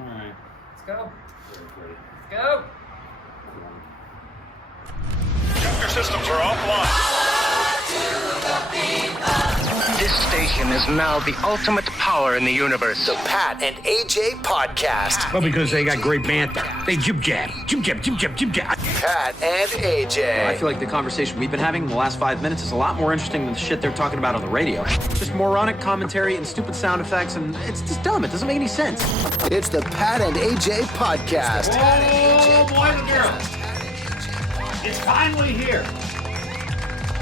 Alright. Let's go. Let's go. Your systems are offline. This station is now the ultimate power in the universe. The Pat and AJ Podcast. Well, because they got great banter. They jib-jab. Pat and AJ. I feel like the conversation we've been having in the last 5 minutes is a lot more interesting than the shit they're talking about on the radio. Just moronic commentary and stupid sound effects, and it's just dumb. It doesn't make any sense. It's the Pat and AJ Podcast. Oh, boys and girls. It's finally here.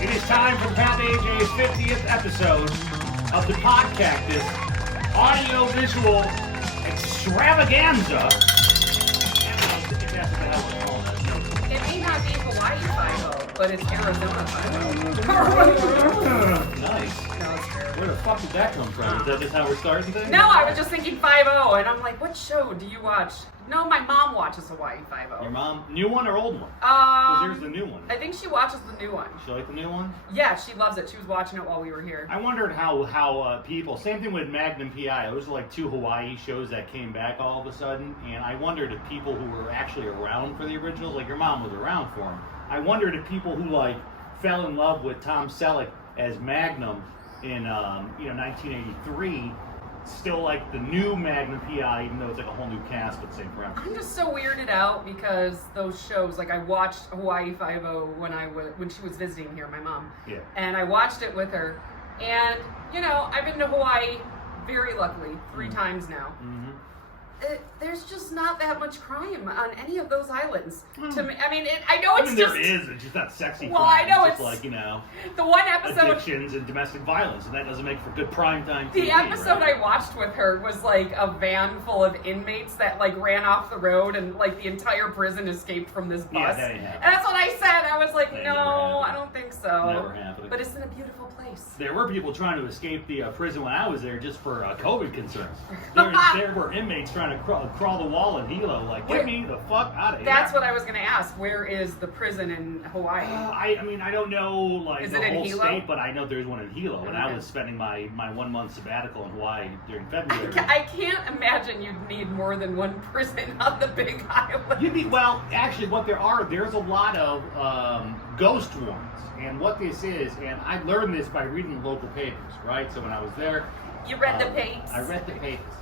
It is time for Pat and AJ's 50th episode of the Podcactus audio-visual extravaganza. It may not be Hawaii 5-0, but it's Arizona 5-0. Nice. No, it's fair. Where the fuck did that come from? Is that just how we're starting things? No, I was just thinking 5-0, and I'm like, what show do you watch? No, my mom watches Hawaii 5-0. Your mom? New one or old one? Because there's the new one. I think she watches the new one. She like the new one? Yeah, she loves it. She was watching it while we were here. I wondered how people, same thing with Magnum PI, those are like two Hawaii shows that came back all of a sudden, and I wondered if people who were actually around for the originals, like your mom was around for them, I wondered if people who like fell in love with Tom Selleck as Magnum in 1983 still like the new Magnum PI, even though it's like a whole new cast but same premise. I'm just so weirded out because those shows, like I watched Hawaii 5-0 when she was visiting here, my mom. Yeah. And I watched it with her, and I've been to Hawaii very luckily 3 times now. Mm-hmm. There's just not that much crime on any of those islands. To me, I mean, I know it's just... there is, it's just not sexy Well, crime. I know it's it's... just like, the one episode... addictions and domestic violence, and that doesn't make for good primetime TV, The episode right? I watched with her was like a van full of inmates that like ran off the road, and like the entire prison escaped from this bus. Yeah, that ain't happening. And that's what I said. I was like, That no, never happened. I don't think so. Never happening. But it's in a beautiful place. There were people trying to escape the prison when I was there just for COVID concerns. There were inmates trying to crawl the wall in Hilo, like, get me the fuck out of here. That's what I was going to ask. Where is the prison in Hawaii? I don't know like Is the it in whole Hilo? state, but I know there's one in Hilo, and I Okay. was spending my 1 month sabbatical in Hawaii during February. I can't imagine you'd need more than one prison on the Big Island. Well, actually, there's a lot of ghost warrants, and what this is, and I learned this by reading the local papers, right? So when I was there, You read the papers? I read the papers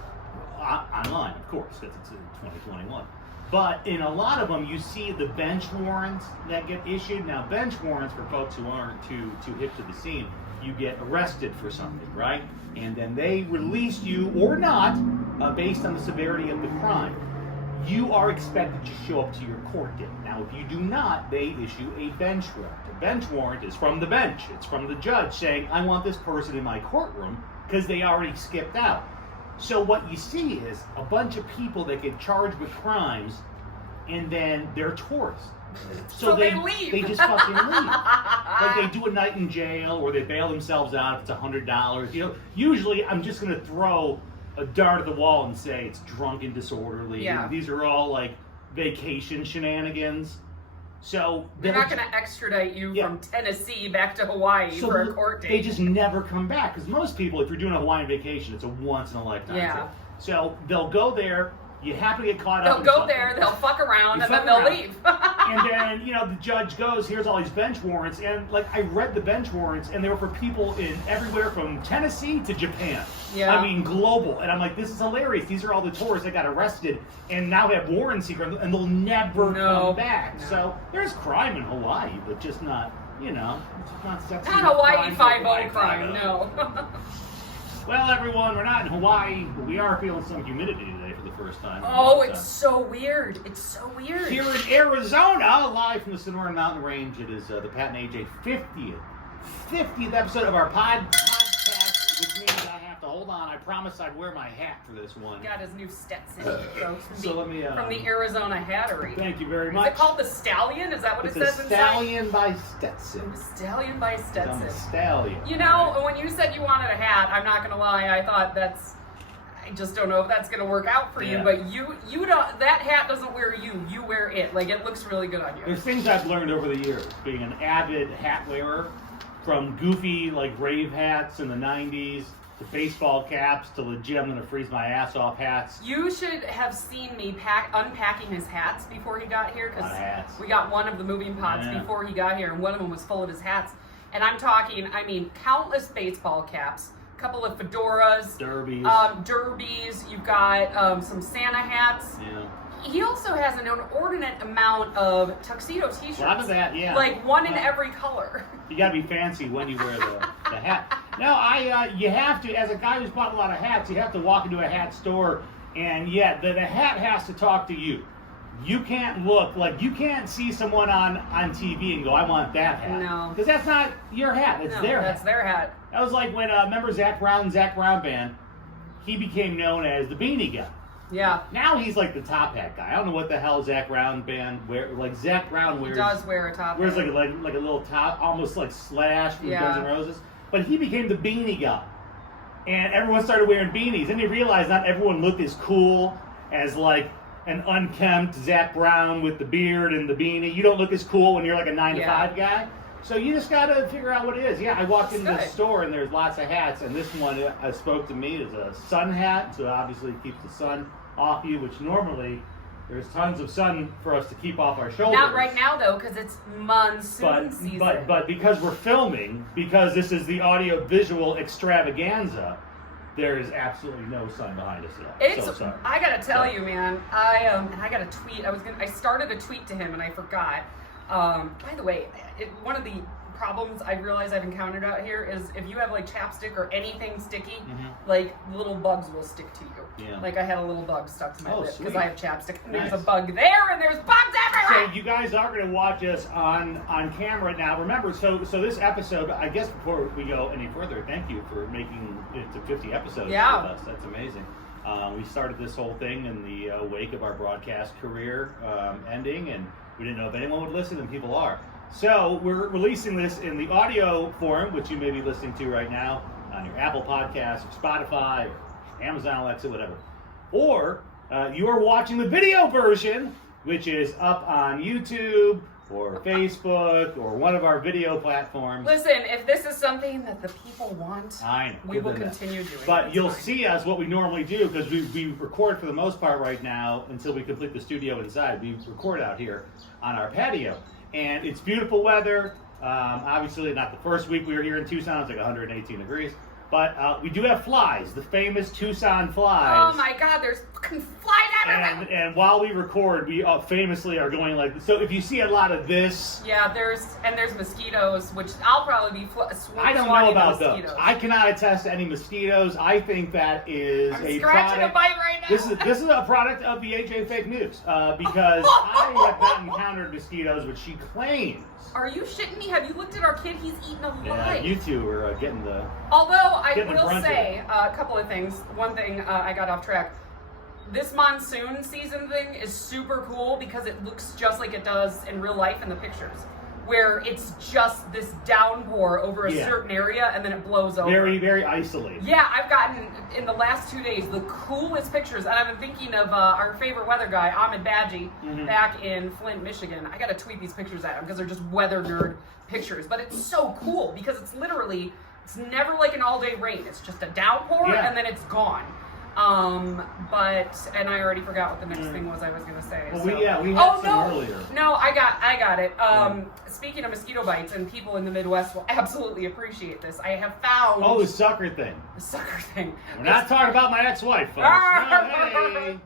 online, of course, because it's in 2021. But in a lot of them, you see the bench warrants that get issued. Now, bench warrants, for folks who aren't too hip to the scene, you get arrested for something, right? And then they release you, or not, based on the severity of the crime. You are expected to show up to your court date. Now, if you do not, they issue a bench warrant. A bench warrant is from the bench. It's from the judge saying, I want this person in my courtroom because they already skipped out. So what you see is a bunch of people that get charged with crimes, and then they're tourists. So they leave. They just fucking leave. Like they do a night in jail, or they bail themselves out if it's $100. Usually I'm just going to throw a dart at the wall and say it's drunk and disorderly. Yeah. These are all like vacation shenanigans. So They're not going to extradite you from Tennessee back to Hawaii for a court date. They just never come back, because most people, if you're doing a Hawaiian vacation, it's a once-in-a-lifetime trip. So they'll go there, you happen to get caught up in They'll go something. there, they'll fuck around, and then fuck they'll around. leave. And then, the judge goes, here's all these bench warrants, and I read the bench warrants, and they were for people in everywhere from Tennessee to Japan. Yeah. I mean, global. And I'm like, this is hilarious. These are all the tourists that got arrested and now have warrants here, and they'll never come back. No. So there's crime in Hawaii, but just not, just not sexy. Not Hawaii crime, 5-0 crime, 5-0. no. Well, everyone, we're not in Hawaii, but we are feeling some humidity today for the first time. Oh, it's so weird. It's so weird. Here in Arizona, live from the Sonoran Mountain Range, it is the Pat and AJ 50th episode of our podcast, which means I have to hold on. I promised I'd wear my hat for this one. He got his new Stetson, folks, Let me, from the Arizona Hattery. Thank you very Is much. it called the Stallion? Is that what It's it says a inside? Stallion by Stetson. Stallion by Stetson. I'm a stallion. When you said you wanted a hat, I'm not gonna lie, I thought I just don't know if that's gonna work out for you, but you don't, that hat doesn't wear you wear it. Like, it looks really good on you. There's things I've learned over the years, being an avid hat wearer, from goofy, rave hats in the 90s, to baseball caps to legit I'm gonna freeze my ass off hats. You should have seen me unpacking his hats before he got here, because we got one of the moving pods before he got here, and one of them was full of his hats. And I'm talking, I mean, countless baseball caps, a couple of fedoras, derbies. You've got some Santa hats. Yeah. He also has an inordinate amount of tuxedo t-shirts. A lot of that, yeah. Like one in every color. You gotta be fancy when you wear the hat. No, you have to, as a guy who's bought a lot of hats, you have to walk into a hat store, and the hat has to talk to you. You can't look, like, you can't see someone on TV and go, I want that hat. No. Because that's not your hat, it's their hat. That's their hat. That was like when, remember Zach Brown Band? He became known as the Beanie Guy. Yeah. Now he's like the top hat guy. I don't know what the hell Zach Brown Band wear. Like Zach Brown wears. He does wear a top hat. Wears like a little top, almost like Slash from Guns N' Roses. But he became the beanie guy, and everyone started wearing beanies. And they realized not everyone looked as cool as like an unkempt Zach Brown with the beard and the beanie. You don't look as cool when you're like a 9 to 5 guy. So you just gotta figure out what it is. Yeah, I walked into the store and there's lots of hats, and this one spoke to me as a sun hat, so obviously it keeps the sun off you, which normally there's tons of sun for us to keep off our shoulders. Not right now though, because it's monsoon season. But because we're filming, because this is the audio visual extravaganza, there is absolutely no sun behind us yet. So sorry. I gotta tell you, man. I got a tweet. I started a tweet to him and I forgot. By the way, one of the problems I realize I've encountered out here is if you have like chapstick or anything sticky, like little bugs will stick to you. Yeah. Like I had a little bug stuck to my lip because I have chapstick. And Nice. there's a bug there and there's bugs everywhere. So you guys are going to watch us on camera now. Remember, so this episode, I guess before we go any further, thank you for making it to 50 episodes with us. That's amazing. We started this whole thing in the wake of our broadcast career ending, and we didn't know if anyone would listen, and people are. So we're releasing this in the audio form, which you may be listening to right now on your Apple Podcasts, or Spotify, or Amazon Alexa, whatever. Or you are watching the video version, which is up on YouTube or Facebook or one of our video platforms. Listen, if this is something that the people want, we will continue doing it. But you'll see us, what we normally do, because we record for the most part right now until we complete the studio inside. We record out here on our patio. And it's beautiful weather. Obviously, not the first week we were here in Tucson. It's like 118 degrees. But we do have flies, the famous Tucson flies. Oh my God, there's fucking flies everywhere. And while we record, we famously are going like this. So if you see a lot of this. Yeah, there's mosquitoes, which I'll probably be I don't know about those. I cannot attest to any mosquitoes. I think that is I'm a scratching product. a bite right now. This is a product of the AJ fake news because I have not encountered mosquitoes, which she claims. Are you shitting me? Have you looked at our kid? He's eaten a lot. You two are getting the. Although I will say a couple of things. One thing I got off track. This monsoon season thing is super cool because it looks just like it does in real life in the pictures, where it's just this downpour over a certain area and then it blows over. Very, very isolated. Yeah, I've gotten, in the last 2 days, the coolest pictures. And I've been thinking of our favorite weather guy, Ahmed Badji, back in Flint, Michigan. I got to tweet these pictures at him because they're just weather nerd pictures. But it's so cool because it's literally, it's never like an all-day rain. It's just a downpour and then it's gone. And I already forgot what the next thing was I was going to say. Well, we had some earlier. No, I got it. Speaking of mosquito bites, and people in the Midwest will absolutely appreciate this, I have found... Oh, the sucker thing. The sucker thing. We're not talking about my ex-wife, folks. No, hey.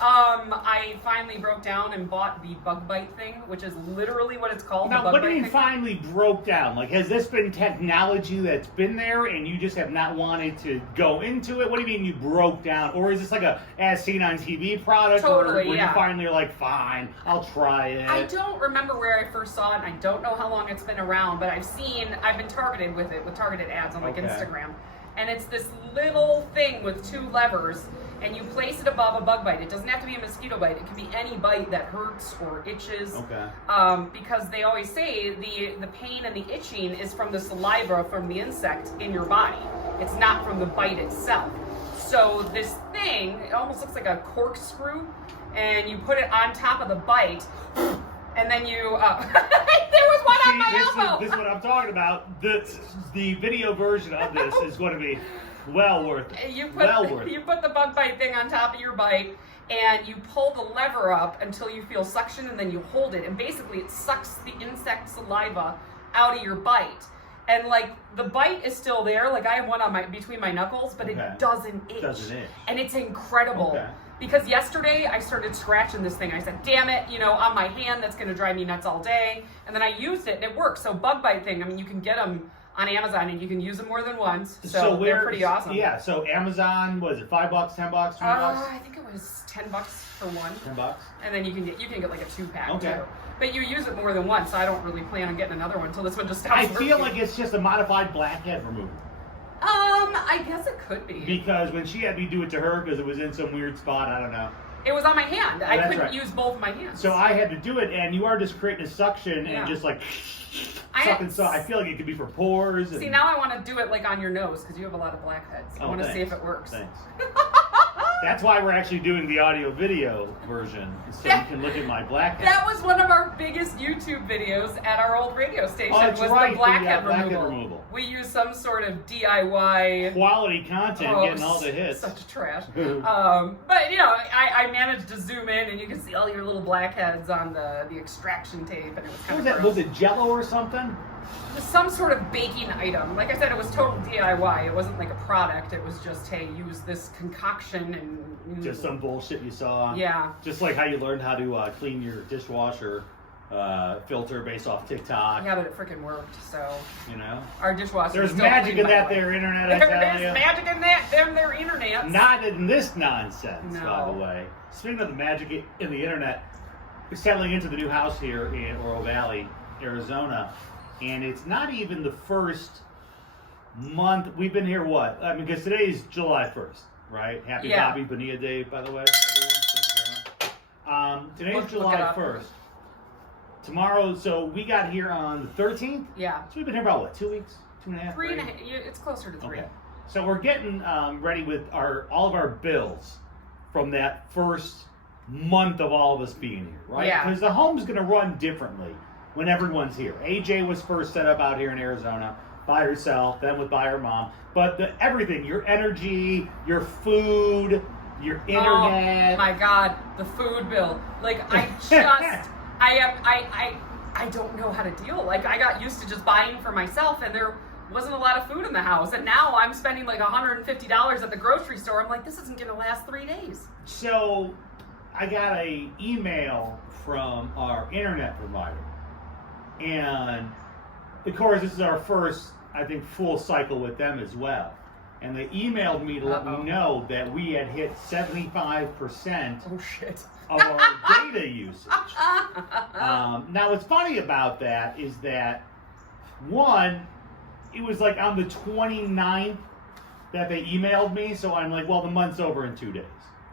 I finally broke down and bought the bug bite thing, which is literally what it's called. Now, what do you mean finally broke down? Like, has this been technology that's been there and you just have not wanted to go into it? What do you mean you broke down? Or is this like a as seen on TV product? Totally, or you finally are like, fine, I'll try it? I don't remember where I first saw it, and I don't know how long it's been around, but I've been targeted with it, with targeted ads on like Instagram. And it's this little thing with 2 levers, and you place it above a bug bite. It doesn't have to be a mosquito bite. It can be any bite that hurts or itches. Because they always say the pain and the itching is from the saliva from the insect in your body. It's not from the bite itself. So this thing, it almost looks like a corkscrew, and you put it on top of the bite, and then you... there was one on my elbow! This is what I'm talking about. The video version of this is going to be Well worth it. You put well worth it. you put the bug bite thing on top of your bite, and you pull the lever up until you feel suction, and then you hold it, and basically it sucks the insect saliva out of your bite. And like the bite is still there, like I have one on between my knuckles, but Okay. it doesn't itch. Doesn't itch. And it's incredible. Okay. Because yesterday I started scratching this thing. I said, damn it, on my hand, that's gonna drive me nuts all day. And then I used it and it works. So bug bite thing, I mean, you can get them on Amazon and you can use them more than once. So they're pretty awesome. Yeah, so Amazon, was it $5, $10, $20? I think it was $10 for one. $10. And then you can get like a 2-pack Okay. too. But you use it more than once, so I don't really plan on getting another one until this one just stops I working. feel like it's just a modified blackhead removal. I guess it could be. Because when she had me do it to her, because it was in some weird spot, I don't know. It was on my hand. I That's couldn't right. use both my hands. So I had to do it, and you are just creating a suction Yeah. and just like sucking. So I feel like it could be for pores. And, See, now I want to do it like on your nose because you have a lot of blackheads. I want to see if it works. Thanks. That's why we're actually doing the audio-video version, so you can look at my blackhead. That was one of our biggest YouTube videos at our old radio station. That's was right, the blackhead, blackhead removal. removal. We used some sort of DIY. Quality content, getting all the hits. Such trash. But I managed to zoom in, and you can see all your little blackheads on the extraction tape, and it was What kind was of that? gross. Was it Jello or something? Some sort of baking item. Like I said, it was total DIY. It wasn't like a product. It was just, hey, use this concoction and Just some bullshit you saw. Yeah. Just like how you learned how to clean your dishwasher filter based off TikTok. Yeah, but it freaking worked. So our dishwasher. There's is still magic clean, in by that the way. there internet, I tell There's you. magic in that. Their internet. Not in this nonsense, by No. the way. Speaking of the magic in the internet, we're settling into the new house here in Oro Valley, Arizona, and it's not even the first month. We've been here, what? I mean, because today is July 1st, right? Happy Yeah. Bobby Bonilla Day, by the way. Everyone. Thank you very much. Today's Look it July up. 1st. Tomorrow, so we got here on the 13th. Yeah. So we've been here about, what, 2 weeks? 2.5? 3.5. It's closer to 3. Okay. So we're getting ready with all of our bills from that first month of all of us being here, right? Yeah. Because the home's going to run differently when everyone's here. AJ was first set up out here in Arizona by herself, then by her mom. But everything, your energy, your food, your internet. Oh my God, the food bill. Like I don't know how to deal. Like I got used to just buying for myself, and there wasn't a lot of food in the house, and now I'm spending like $150 at the grocery store. I'm like, this isn't gonna last 3 days. So I got an email from our internet provider, and of course this is our first, I think, full cycle with them as well. And they emailed me to let me know that we had hit 75% Oh shit. of our data usage. Now, what's funny about that is that, one, it was like on the 29th that they emailed me, so I'm like, well, the month's over in 2 days,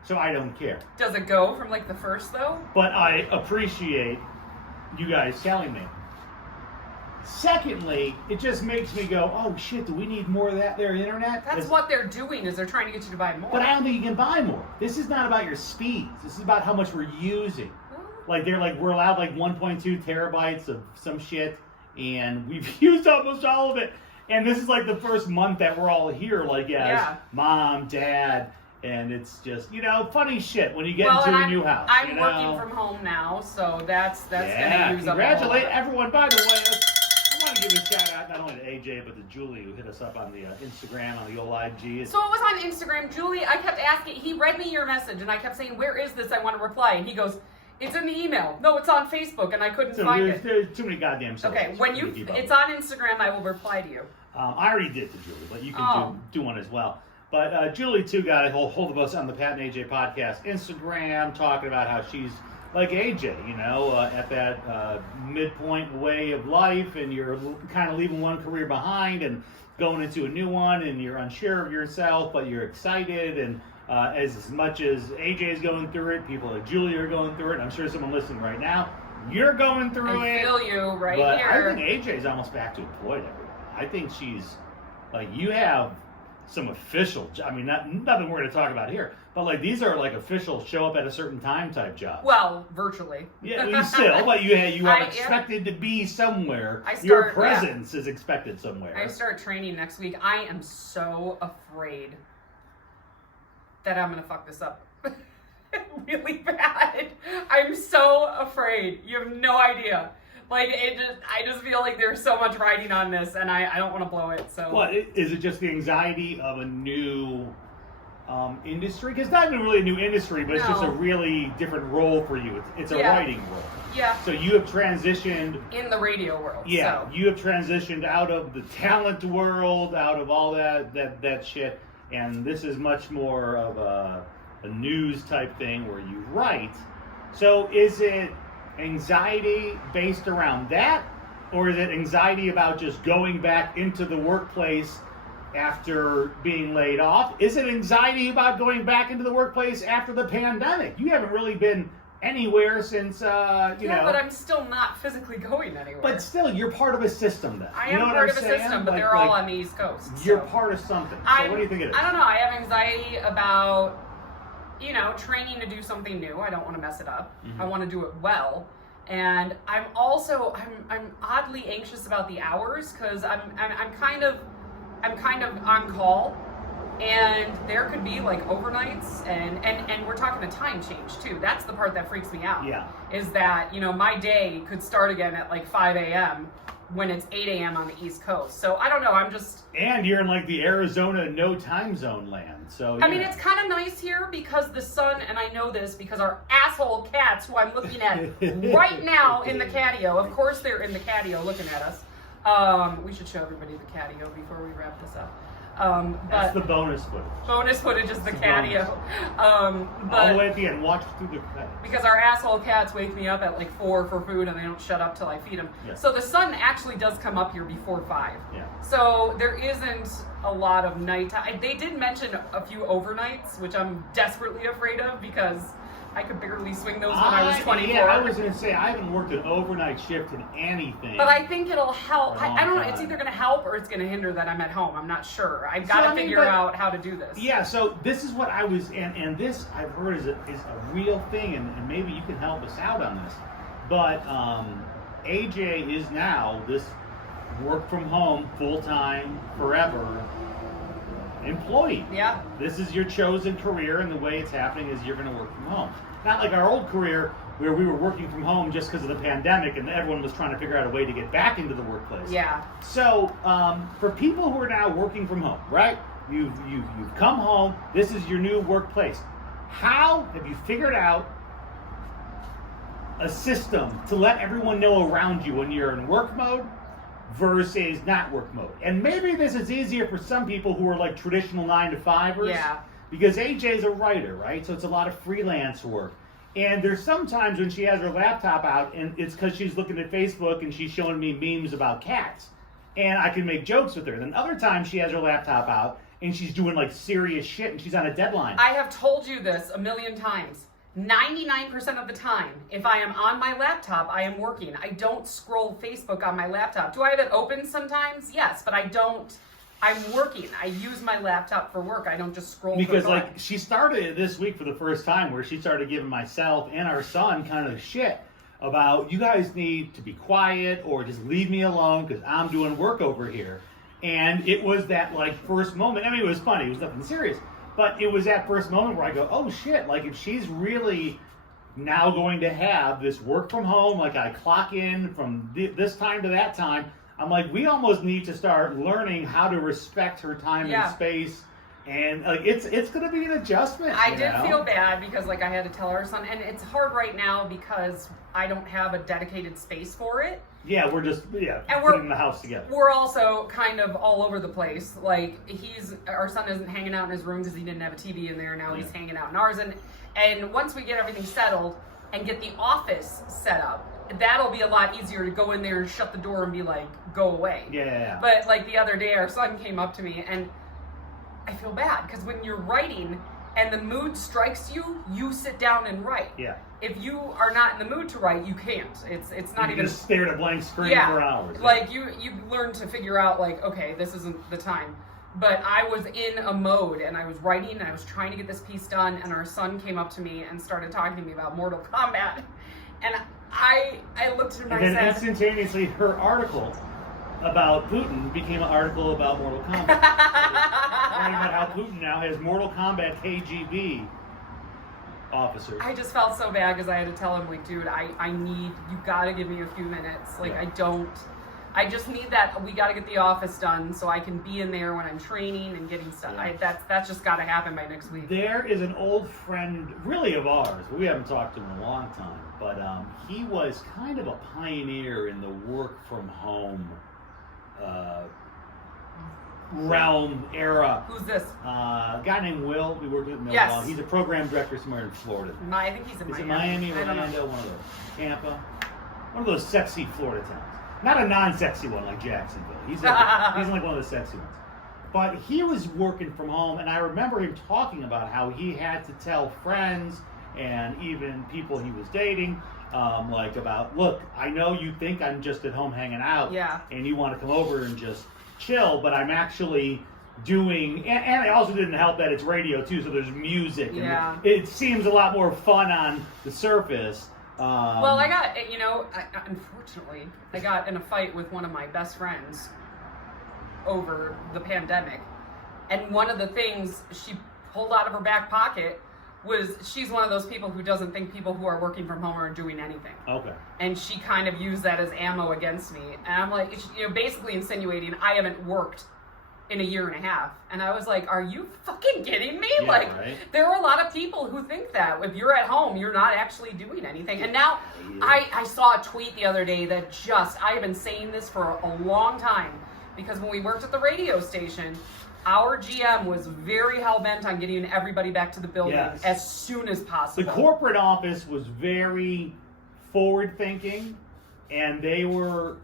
so I don't care. Does it go from like the first though? But I appreciate you guys telling me. Secondly, it just makes me go, oh shit, do we need more of that there internet? That's what they're doing, is they're trying to get you to buy more. But I don't think you can buy more. This is not about your speeds. This is about how much we're using. Like they're like, we're allowed like 1.2 terabytes of some shit, and we've used almost all of it. And this is like the first month that we're all here, like as mom, dad, and it's just, funny shit when you get into a new house. I'm working from home now, so that's gonna use up a whole Congratulate lot. everyone, by the way. I want to give a shout out not only to AJ, but to Julie, who hit us up on the Instagram, on the old IG. So it was on Instagram. Julie, I kept asking, he read me your message, and I kept saying, where is this? I want to reply. And he goes, it's in the email. No, it's on Facebook, and I couldn't find it. There's too many goddamn socials. Okay, when it's on Instagram, I will reply to you. I already did to Julie, but you can do one as well. But Julie, too, got a hold of us on the Pat and AJ podcast Instagram, talking about how she's like AJ, at that midpoint way of life, and you're kind of leaving one career behind and going into a new one, and you're unsure of yourself, but you're excited. And as much as AJ is going through it, people like Julie are going through it. I'm sure someone listening right now, you're going through it. I feel you right but here. I think AJ's almost back to employed everyone. I think she's like, you have some official. I mean, nothing we're going to talk about here, but like these are like official show up at a certain time type jobs. Well, virtually. Yeah, you still, but you are expected to be somewhere. Your presence is expected somewhere. I start training next week. I am so afraid that I'm going to fuck this up really bad. I'm so afraid. You have no idea. Like, I just feel like there's so much riding on this, and I don't want to blow it. So. What is it? Just the anxiety of a new industry? Because it's not even really a new industry, but it's just a really different role for you. It's a writing role. Yeah. So you have transitioned in the radio world. Yeah. So. You have transitioned out of the talent world, out of all that shit, and this is much more of a news type thing where you write. So is it anxiety based around that, or is it anxiety about just going back into the workplace after being laid off? Is it anxiety about going back into the workplace after the pandemic? You haven't really been anywhere since you know. But I'm still not physically going anywhere. But still, you're part of a system then. I am part of a system, but they're all on the East Coast. You're part of something. So what do you think it is? I don't know. I have anxiety about, training to do something new. I don't want to mess it up. Mm-hmm. I want to do it well. And I'm also I'm oddly anxious about the hours because I'm kind of on call, and there could be like overnights and we're talking a time change too. That's the part that freaks me out. Yeah. Is that my day could start again at like 5 a.m. when it's 8 a.m. on the East Coast. So I don't know. And you're in like the Arizona no time zone land. So I mean, it's kind of nice here because the sun, and I know this because our asshole cats, who I'm looking at right now in the catio, of course they're in the catio looking at us. We should show everybody the catio before we wrap this up. That's the bonus footage. Bonus footage is the catio. All the way at the end, watch through the credits. Because our asshole cats wake me up at like 4 for food and they don't shut up till I feed them. Yeah. So the sun actually does come up here before 5. Yeah. So there isn't a lot of nighttime. They did mention a few overnights, which I'm desperately afraid of because I could barely swing those when I was 24. Yeah, I was going to say, I haven't worked an overnight shift in anything. But I think it'll help. I don't know. It's either going to help or it's going to hinder that I'm at home. I'm not sure. I've got to figure out how to do this. Yeah, so this is what I was, and this I've heard is a real thing, and maybe you can help us out on this. But AJ is now this work from home, full-time, forever employee. Yeah. This is your chosen career, and the way it's happening is you're going to work from home. Not like our old career where we were working from home just because of the pandemic and everyone was trying to figure out a way to get back into the workplace. Yeah. So for people who are now working from home, right? You've come home. This is your new workplace. How have you figured out a system to let everyone know around you when you're in work mode versus not work mode? And maybe this is easier for some people who are like traditional 9-to-5ers. Yeah. Because AJ's a writer, right? So it's a lot of freelance work. And there's some times when she has her laptop out and it's because she's looking at Facebook and she's showing me memes about cats. And I can make jokes with her. Then other times she has her laptop out and she's doing like serious shit and she's on a deadline. I have told you this a million times. 99% of the time, if I am on my laptop, I am working. I don't scroll Facebook on my laptop. Do I have it open sometimes? Yes, but I don't. I'm working. I use my laptop for work. I don't just scroll. Because like she started it this week for the first time where she started giving myself and our son kind of shit about you guys need to be quiet or just leave me alone because I'm doing work over here. And it was that like first moment. I mean, it was funny. It was nothing serious. But it was that first moment where I go, oh shit, like if she's really now going to have this work from home, like I clock in from this time to that time, I'm like, we almost need to start learning how to respect her time and space. And like it's going to be an adjustment. I did feel bad because like I had to tell our son, and it's hard right now because I don't have a dedicated space for it. Yeah, we're just putting the house together. We're also kind of all over the place. Like our son isn't hanging out in his room because he didn't have a TV in there. Now he's hanging out in ours, and once we get everything settled and get the office set up, that'll be a lot easier to go in there and shut the door and be like, go away. Yeah. But like the other day, our son came up to me and I feel bad because when you're writing and the mood strikes you, you sit down and write. Yeah. If you are not in the mood to write, you can't. It's not even. You just stare at a blank screen for hours. Like you learn to figure out like, okay, this isn't the time. But I was in a mode, and I was writing, and I was trying to get this piece done, and our son came up to me and started talking to me about Mortal Kombat. And I looked at him and then I said... instantaneously, her article about Putin became an article about Mortal Kombat. Writing about how Putin now has Mortal Kombat KGB officers. I just felt so bad because I had to tell him, like, dude, I need, you gotta give me a few minutes. Like, I just need that. We got to get the office done so I can be in there when I'm training and getting stuff. Yeah. That's just got to happen by next week. There is an old friend, really of ours. We haven't talked to him in a long time, but he was kind of a pioneer in the work from home realm era. Who's this? A guy named Will. We worked with him. Yes. He's a program director somewhere in Florida. I think he's in Is Miami. it Miami, Orlando, one of those? Tampa? One of those sexy Florida towns. Not a non-sexy one like Jacksonville. He's like one of the sexy ones. But he was working from home, and I remember him talking about how he had to tell friends and even people he was dating, like about, look, I know you think I'm just at home hanging out, and you want to come over and just chill, but I'm actually doing, and it also didn't help that it's radio too, so there's music. And it seems a lot more fun on the surface. Well, I got, unfortunately, I got in a fight with one of my best friends over the pandemic. And one of the things she pulled out of her back pocket was, she's one of those people who doesn't think people who are working from home are doing anything. Okay. And she kind of used that as ammo against me. And I'm like, basically insinuating I haven't worked in a year and a half. And I was like, are you fucking kidding me? Yeah, like, right? There are a lot of people who think that if you're at home, you're not actually doing anything. And now I saw a tweet the other day that I have been saying this for a long time, because when we worked at the radio station, our GM was very hell-bent on getting everybody back to the building as soon as possible. The corporate office was very forward-thinking, and they were...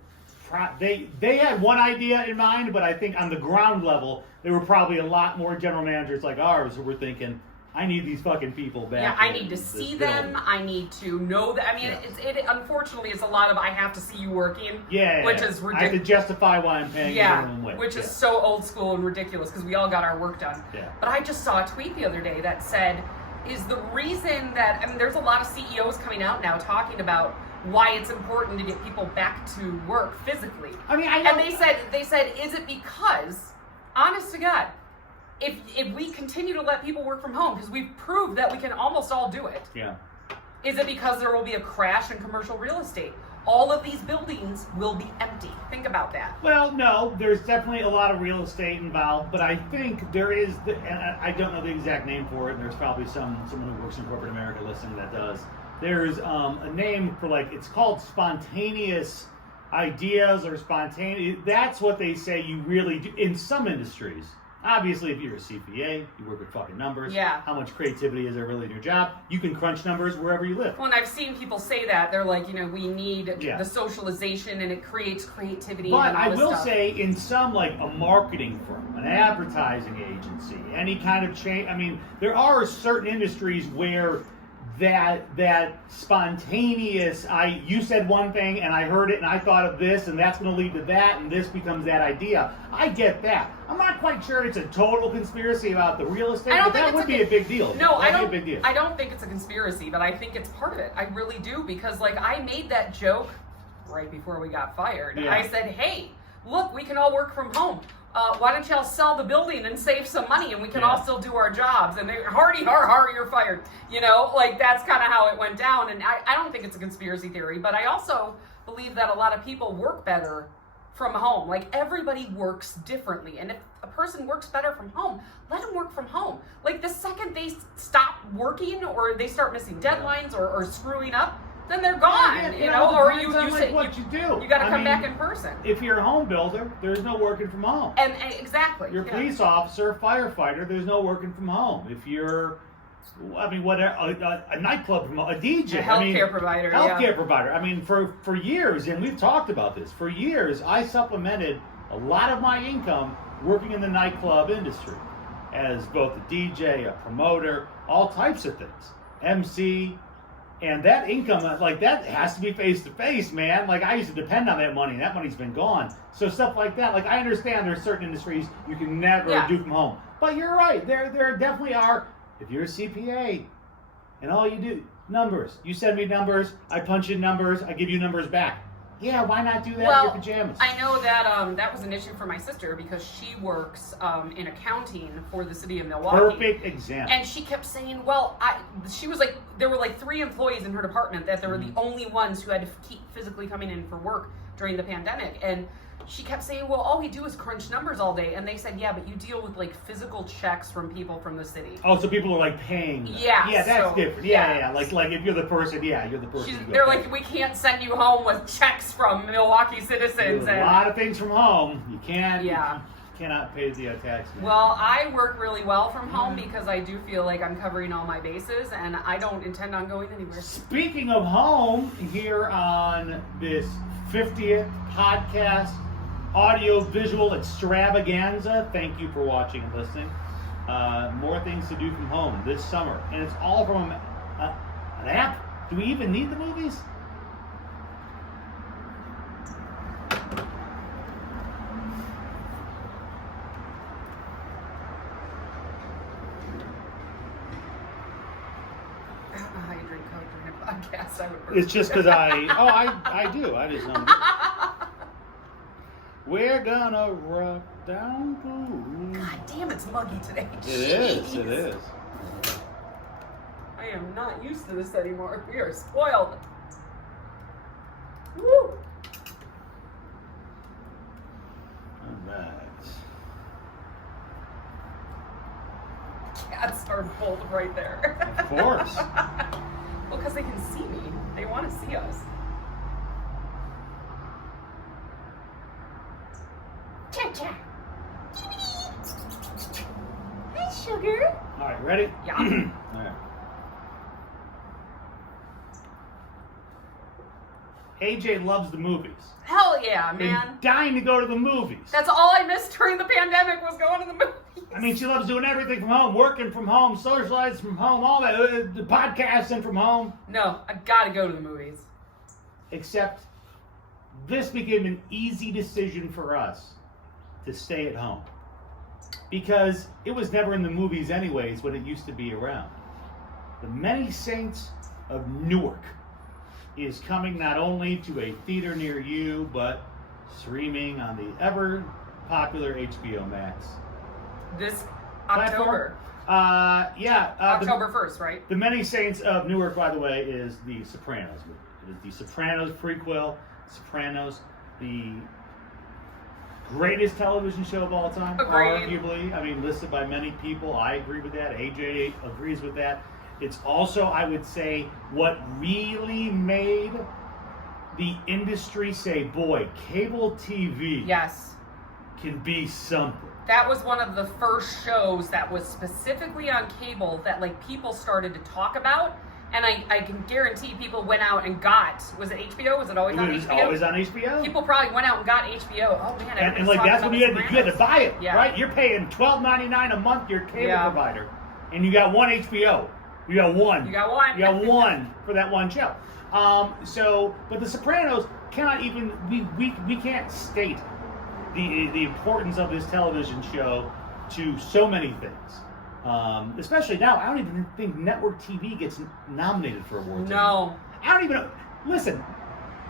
They had one idea in mind, but I think on the ground level, there were probably a lot more general managers like ours who were thinking, I need these fucking people back. Yeah, I need to see them. I need to know that. I mean, it unfortunately is a lot of I have to see you working, which is ridiculous. I have to justify why I'm paying you minimum wage. Which is so old school and ridiculous because we all got our work done. Yeah. But I just saw a tweet the other day that said, is the reason that, I mean, there's a lot of CEOs coming out now talking about why it's important to get people back to work physically. I mean, I know. And they said, is it because, honest to God, if we continue to let people work from home, because we've proved that we can almost all do it. Yeah. Is it because there will be a crash in commercial real estate? All of these buildings will be empty. Think about that. Well, no, there's definitely a lot of real estate involved, but I think there is, and I don't know the exact name for it, and there's probably someone who works in corporate America listening that does. There's a name for, like, it's called spontaneous ideas or spontaneous. That's what they say you really do in some industries. Obviously, if you're a CPA, you work with fucking numbers. Yeah. How much creativity is there really in your job? You can crunch numbers wherever you live. Well, and I've seen people say that. They're like, we need the socialization and it creates creativity. But and all I this will stuff. say, in some, like a marketing firm, an advertising agency, any kind of change, I mean, there are certain industries where that spontaneous, you said one thing and I heard it and I thought of this and that's going to lead to that and this becomes that idea. I get that. I'm not quite sure it's a total conspiracy about the real estate, but that would be a big deal. No, I don't. Be a big deal. I don't think it's a conspiracy, but I think it's part of it. I really do, because like I made that joke right before we got fired. Yeah. I said, hey, look, we can all work from home. Why don't y'all sell the building and save some money and we can all still do our jobs? And they, hardy, you're fired. Like that's kind of how it went down. And I don't think it's a conspiracy theory, but I also believe that a lot of people work better from home. Like everybody works differently. And if a person works better from home, let them work from home. Like the second they stop working or they start missing deadlines or screwing up, then they're gone, or you say what you do. You got to come back in person. If you're a home builder, there's no working from home. And exactly. You're a police officer, firefighter, there's no working from home. If you're, whatever, a nightclub, a DJ, a healthcare provider. Healthcare provider. I mean, for years, and we've talked about this, for years, I supplemented a lot of my income working in the nightclub industry as both a DJ, a promoter, all types of things. MC, And that income, like, that has to be face-to-face, man. Like, I used to depend on that money, and that money's been gone. So stuff like that, like, I understand there's certain industries you can never do from home. But you're right, there definitely are. If you're a CPA, and all you do, numbers. You send me numbers, I punch in numbers, I give you numbers back. Yeah, why not do that in your pajamas? I know that that was an issue for my sister because she works in accounting for the city of Milwaukee. Perfect example. And she kept saying, well, she was like, there were like 3 employees in her department that they were the only ones who had to keep physically coming in for work during the pandemic. And she kept saying, well, all we do is crunch numbers all day. And they said, yeah, but you deal with like physical checks from people from the city. Oh, so people are like paying them. Yeah. Yeah, that's different. Yeah. Like if you're the person, you're the person. They're like, we can't send you home with checks from Milwaukee citizens. A lot of things from home. You can't. Yeah. You cannot pay the tax. Well, I work really well from home because I do feel like I'm covering all my bases, and I don't intend on going anywhere. Speaking of home, here on this 50th podcast, audio-visual extravaganza. Thank you for watching and listening. More things to do from home this summer. And it's all from an app. Do we even need the movies? I don't know how you drink Coke during a podcast. I would It's just because I do. I just don't. We're gonna rock down the... God damn, it's muggy today. It Jeez. is. I am not used to this anymore. We are spoiled. Woo! Alright. Cats are both right there. Of course. Well, because they can see me. They want to see us. Cha-cha. Hi, sugar. Alright, ready? Yeah. Alright. AJ loves the movies. Hell yeah, Been man. dying to go to the movies. That's all I missed during the pandemic was going to the movies. I mean, she loves doing everything from home, working from home, socializing from home, all that, the podcasting from home. No, I gotta go to the movies. Except this became an easy decision for us to stay at home. Because it was never in the movies anyways when it used to be around. The Many Saints of Newark is coming not only to a theater near you, but streaming on the ever popular HBO Max. This October. October 1st, right? The Many Saints of Newark, by the way, is the Sopranos movie. It is the Sopranos prequel. Sopranos, the greatest television show of all time, Agreed. arguably. I mean, listed by many people. I agree with that. AJ agrees with that. It's also, I would say, what really made the industry say, boy, cable TV can be something. That was one of the first shows that was specifically on cable that like people started to talk about. And I can guarantee people went out and got, was it HBO? Was it always on HBO? It was always on HBO. People probably went out and got HBO. Oh man, and like that's when you had to buy it, yeah. right? You're paying $12.99 a month your cable provider, and you got one HBO. You got one. You got one. You got one for that one show. But The Sopranos cannot even we can't state the importance of this television show to so many things. Especially now, I don't even think network TV gets nominated for awards. No. I don't even know. Listen,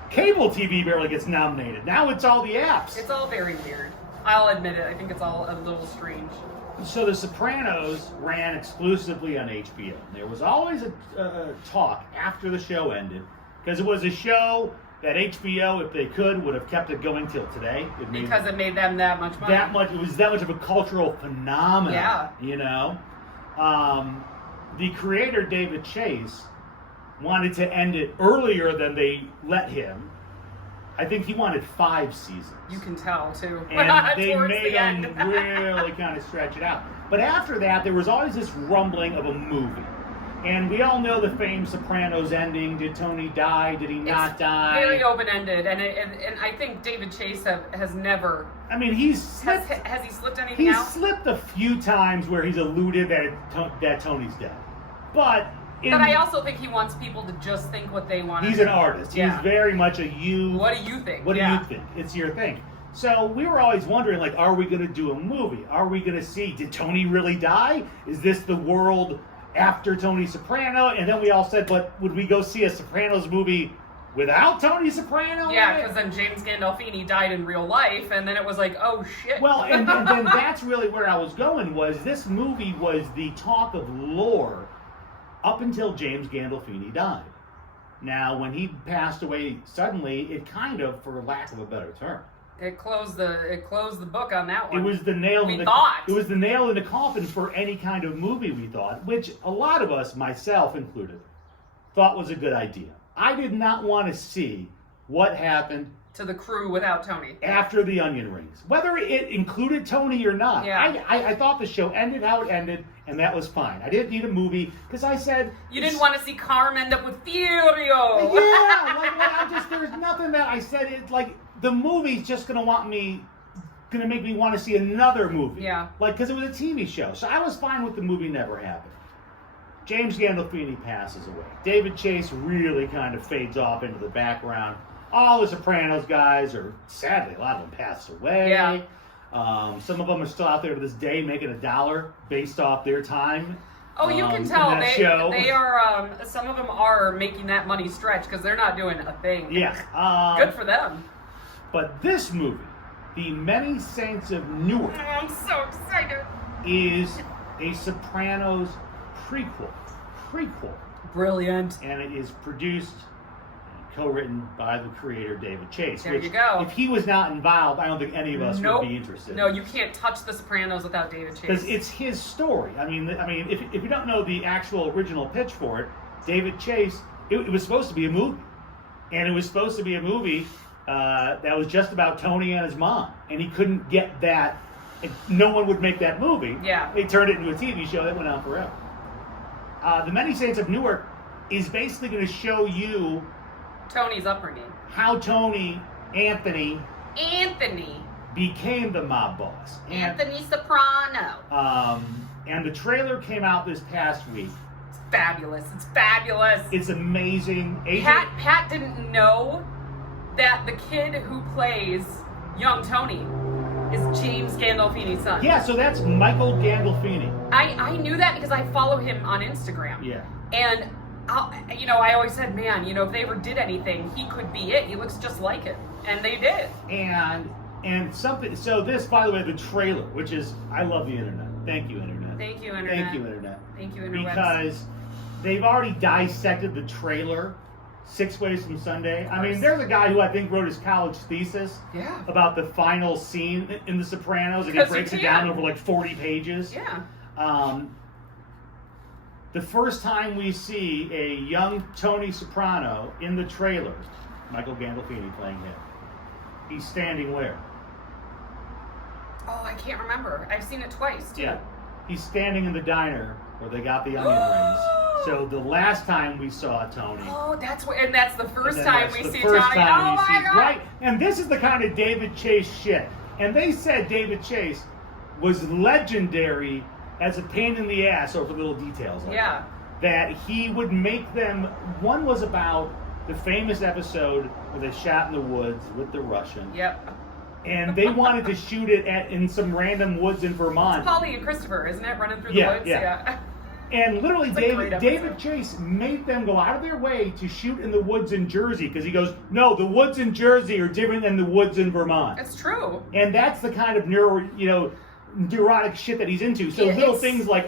cable TV barely gets nominated. Now it's all the apps. It's all very weird. I'll admit it. I think it's all a little strange. So The Sopranos ran exclusively on HBO. There was always a talk after the show ended, because it was a show that HBO, if they could, would have kept it going till today. Because it made them that much money. It was that much of a cultural phenomenon. Yeah. You know? The creator, David Chase, wanted to end it earlier than they let him. I think he wanted 5 seasons. You can tell, too. And they made him really kind of stretch it out. But after that, there was always this rumbling of a movie. And we all know the famed Sopranos ending. Did Tony die? Did he not die? Very open-ended. And I think David Chase has never... I mean, Has he slipped anything out? He's slipped a few times where he's alluded that Tony's dead. But But I also think he wants people to just think what they want. He's an artist. Yeah. He's very much a you. What do you think? What do you think? It's your thing. So we were always wondering, like, are we going to do a movie? Are we going to see, did Tony really die? Is this the world after Tony Soprano? And then we all said, but would we go see a Sopranos movie without Tony Soprano? Yeah, because then James Gandolfini died in real life, and then it was like, oh shit. Well, and then that's really where I was going, was this movie was the talk of lore up until James Gandolfini died. Now, when he passed away suddenly, it kind of, for lack of a better term, It closed the book on that one. it was the nail We in the thought. It was the nail in the coffin for any kind of movie, we thought, which a lot of us, myself included, thought was a good idea. I did not want to see what happened to the crew without Tony. after the onion rings, whether it included Tony or not. Yeah. I thought the show ended how it ended, and that was fine. I didn't need a movie because I said You didn't want to see Carm end up with Furio. Yeah, like there's nothing that I said. It's like the movie's just gonna make me want to see another movie. Yeah. Like, because it was a TV show, so I was fine with the movie never happening. James Gandolfini passes away. David Chase really kind of fades off into the background. All the Sopranos guys are, sadly, a lot of them passed away. Yeah. Some of them are still out there to this day making $1 based off their time. Oh, you can in tell that show. they are. Some of them are making that money stretch because they're not doing a thing. Yeah. Good for them. But this movie, The Many Saints of Newark, Oh, I'm so excited. is a Sopranos prequel. Brilliant. And it is produced and co-written by the creator David Chase. There which, you go. if he was not involved, I don't think any of us Nope. would be interested. No, you can't touch The Sopranos without David Chase. Because it's his story. I mean, if you don't know the actual original pitch for it, David Chase, it was supposed to be a movie. And it was supposed to be a movie that was just about Tony and his mom. And he couldn't get that. No one would make that movie. Yeah. They turned it into a TV show that went on forever. The Many Saints of Newark is basically going to show you Tony's upbringing. how Anthony became the mob boss. Anthony Soprano. And the trailer came out this past week. It's fabulous. It's fabulous. It's amazing. AJ, Pat didn't know that the kid who plays young Tony is James Gandolfini's son. Yeah, so that's Michael Gandolfini. I knew that because I follow him on Instagram. Yeah. And, I always said, man, if they ever did anything, he could be it. He looks just like him. And they did. And something, so this, by the way, the trailer, which is, I love the internet. Thank you, internet. Thank you, Internet. Thank you, internet. Thank you, Internet. Because they've already dissected the trailer 6 ways from Sunday. I mean, there's a guy who I think wrote his college thesis about the final scene in The Sopranos, and he breaks it down over like 40 pages. Yeah. The first time we see a young Tony Soprano in the trailer, Michael Gandolfini playing him, he's standing where? Oh, I can't remember. I've seen it twice, too. Yeah. He's standing in the diner where they got the onion rings. So the last time we saw Tony. Oh, that's the first time we see Tony. Time Oh my God! Right, and this is the kind of David Chase shit. And they said David Chase was legendary as a pain in the ass over little details. Like Yeah. that he would make them. One was about the famous episode where they shot in the woods with the Russian. Yep. And they wanted to shoot it in some random woods in Vermont. It's Polly and Christopher, isn't it? Running through the woods? Yeah. And literally, It's a great David episode. Chase made them go out of their way to shoot in the woods in Jersey because he goes, no, the woods in Jersey are different than the woods in Vermont. It's true. And that's the kind of neurotic shit that he's into. So Yeah, little it's- things like,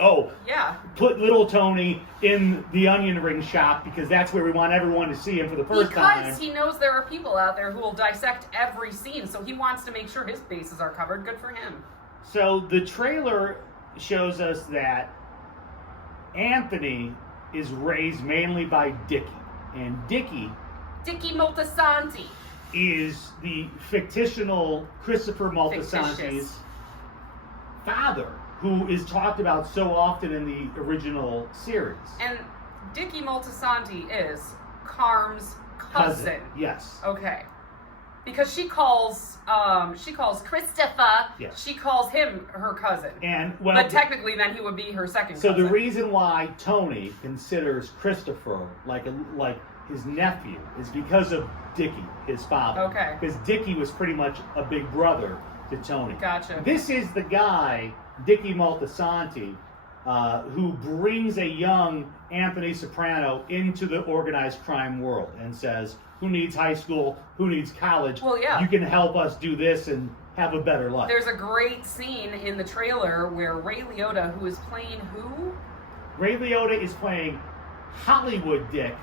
Yeah. put little Tony in the onion ring shop because that's where we want everyone to see him for the first time. Because he knows there are people out there who will dissect every scene, so he wants to make sure his bases are covered. Good for him. So the trailer shows us that Anthony is raised mainly by Dickie. And Dickie Moltisanti. is the fictional Christopher Moltisanti's Fictitious. father, who is talked about so often in the original series. And Dickie Moltisanti is Carm's cousin. Yes. Okay. Because she calls Christopher. Yes. She calls him her cousin. And well, but technically, then he would be her second so cousin. the reason why Tony considers Christopher like his nephew is because of Dickie, his father. Okay. Because Dickie was pretty much a big brother to Tony. Gotcha. This is the guy, Dickie Moltisanti, who brings a young Anthony Soprano into the organized crime world and says, who needs high school, who needs college, Well, yeah. you can help us do this and have a better life. There's a great scene in the trailer where Ray Liotta, who is playing who? Ray Liotta is playing Hollywood Dick,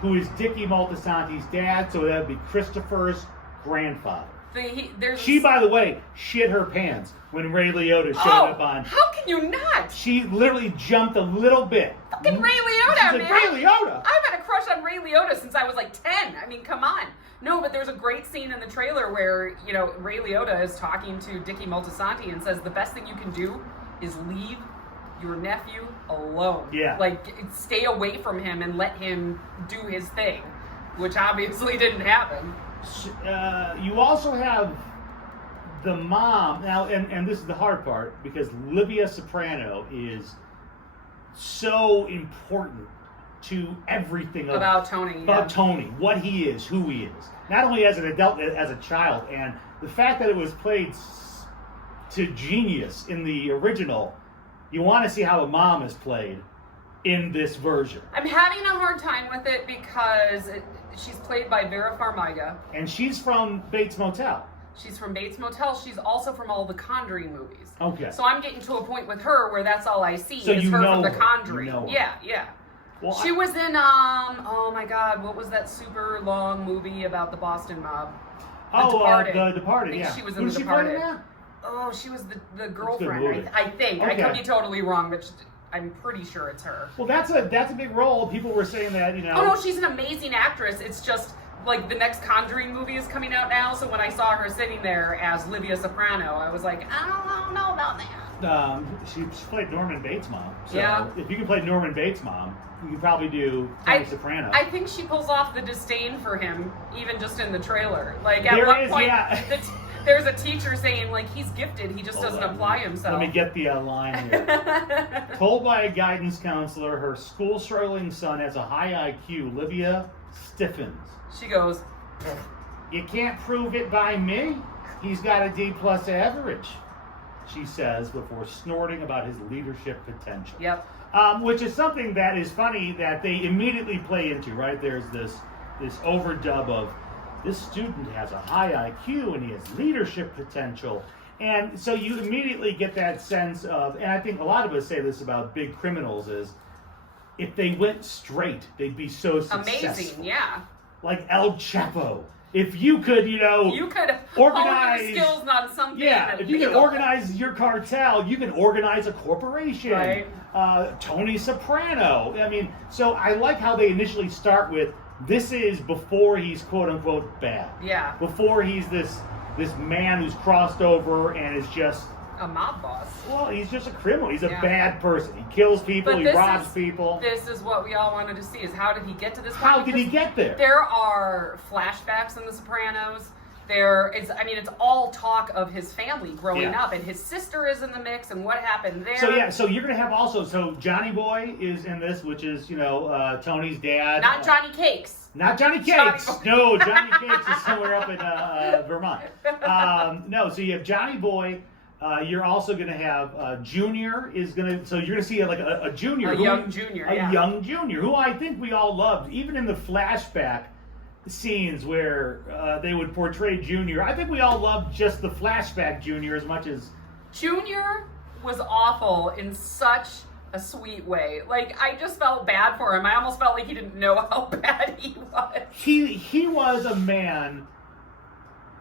who is Dickie Moltisanti's dad, so that would be Christopher's grandfather. She, by the way, shit her pants when Ray Liotta showed up on. How can you not? She literally jumped a little bit. Fucking Ray Liotta, She's man. like, Ray Liotta. I've had a crush on Ray Liotta since I was like 10. I mean, come on. No, but there's a great scene in the trailer where, Ray Liotta is talking to Dickie Moltisanti and says the best thing you can do is leave your nephew alone. Yeah. Like, stay away from him and let him do his thing, which obviously didn't happen. You also have the mom now, and this is the hard part because Livia Soprano is so important to everything About Tony. About Tony, what he is, who he is. Not only as an adult, as a child, and the fact that it was played to genius in the original. You want to see how a mom is played in this version. I'm having a hard time with it because she's played by Vera Farmiga. And she's from Bates Motel. She's from Bates Motel. She's also from all the Conjuring movies. Okay. So I'm getting to a point with her where that's all I see So is you her know from the her. Conjuring. You know her. Yeah. Well, She was in, oh my God, what was that super long movie about the Boston mob? The Departed, I think yeah. she was Who in did The she play in Departed. that? Oh, she was the movie. girlfriend, I think. I Okay. could be totally wrong, but I'm pretty sure it's her. Well, that's a big role. People were saying that, Oh no, she's an amazing actress. It's just like the next Conjuring movie is coming out now, so when I saw her sitting there as Livia Soprano, I was like, I don't know about that. She played Norman Bates' mom. So Yeah. if you can play Norman Bates' mom, you can probably do Tony Soprano. I think she pulls off the disdain for him, even just in the trailer. Like at There one is, point, yeah. there's a teacher saying like he's gifted, he just doesn't apply himself. Let me get the line here. Told by a guidance counselor, her school-struggling son has a high IQ. Livia stiffens. She goes, You can't prove it by me. He's got a D+ average, she says before snorting about his leadership potential. Yep. Which is something that is funny that they immediately play into, right? There's this overdub of this student has a high IQ and he has leadership potential. And so you immediately get that sense of, and I think a lot of us say this about big criminals, is if they went straight, they'd be so successful. amazing, yeah. Like El Chapo. If you could, You could organize hone your skills on something. Yeah, if you can illegal. organize your cartel, you can organize a corporation. Right. Tony Soprano. I mean, so I like how they initially start with, this is before he's quote unquote bad. Yeah. Before he's this man who's crossed over and is just, a mob boss. well, he's just a criminal. He's a Yeah. bad person. He kills people, But he this robs is- people. This is what we all wanted to see: is how did he get to this point? How did he Because get there? There are flashbacks in The Sopranos. It's all talk of his family growing Yeah. up, and his sister is in the mix, and what happened there. So you're gonna have also Johnny Boy is in this, which is Tony's dad. Not Johnny Cakes. Not Johnny Cakes. No, Johnny Cakes is somewhere up in Vermont. No, so you have Johnny Boy. You're also going to have Junior is going to. So you're going to see a Junior, A young Junior, a yeah. young Junior, who I think we all loved, even in the flashback scenes where they would portray Junior. I think we all loved just the flashback Junior as much as Junior was awful in such a sweet way. Like, I just felt bad for him. I almost felt like he didn't know how bad he was. he was a man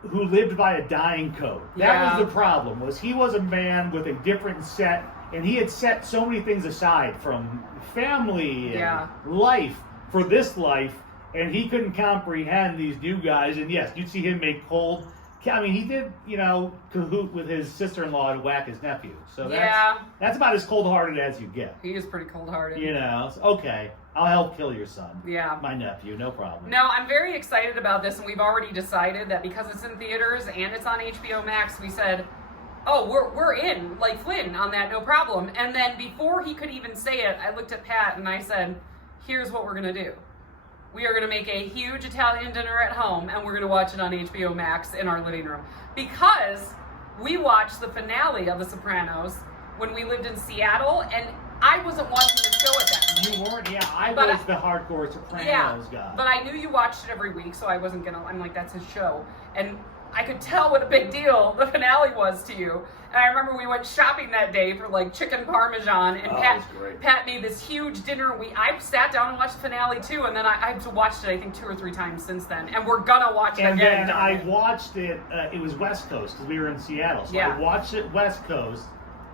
who lived by a dying code. That was the problem, was he was a man with a different set, and he had set so many things aside from family and life for this life, and he couldn't comprehend these new guys. And yes, you'd see him make cold. I mean, he did, cahoot with his sister-in-law to whack his nephew. So that's about as cold-hearted as you get. He is pretty cold-hearted. Okay. I'll help kill your son. Yeah. My nephew, no problem. No, I'm very excited about this, and we've already decided that because it's in theaters and it's on HBO Max, we said, oh, we're in, like Flynn, on that, no problem. And then before he could even say it, I looked at Pat and I said, here's what we're going to do. We are going to make a huge Italian dinner at home, and we're going to watch it on HBO Max in our living room. Because we watched the finale of The Sopranos when we lived in Seattle, and I wasn't watching the show at that time. You weren't? Yeah, I But was the hardcore Sopranos guy. but I knew you watched it every week, so I wasn't gonna. I'm like, that's his show, and I could tell what a big deal the finale was to you. And I remember we went shopping that day for like chicken parmesan, and Oh, it was great. Pat made this huge dinner. I sat down and watched the finale too, and then I've watched it I think 2 or 3 times since then, and we're gonna watch it and again. then I watched it. It was West Coast because we were in Seattle, so Yeah. I watched it West Coast.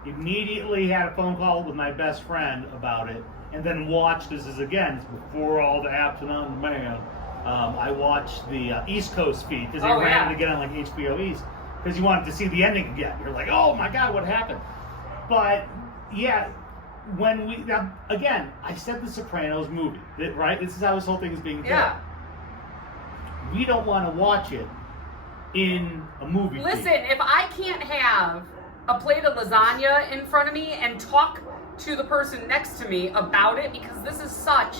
Immediately had a phone call with my best friend about it, and then watched this again before all the apps and on demand. I watched the East Coast feed because they ran it again on like HBO East because you wanted to see the ending again. You're like, oh my god, what happened? But yeah, when we now again, I said the Sopranos movie, right? This is how this whole thing is being told. Yeah. We don't want to watch it in a movie. Listen, theater. if I can't have a plate of lasagna in front of me and talk to the person next to me about it, because this is such,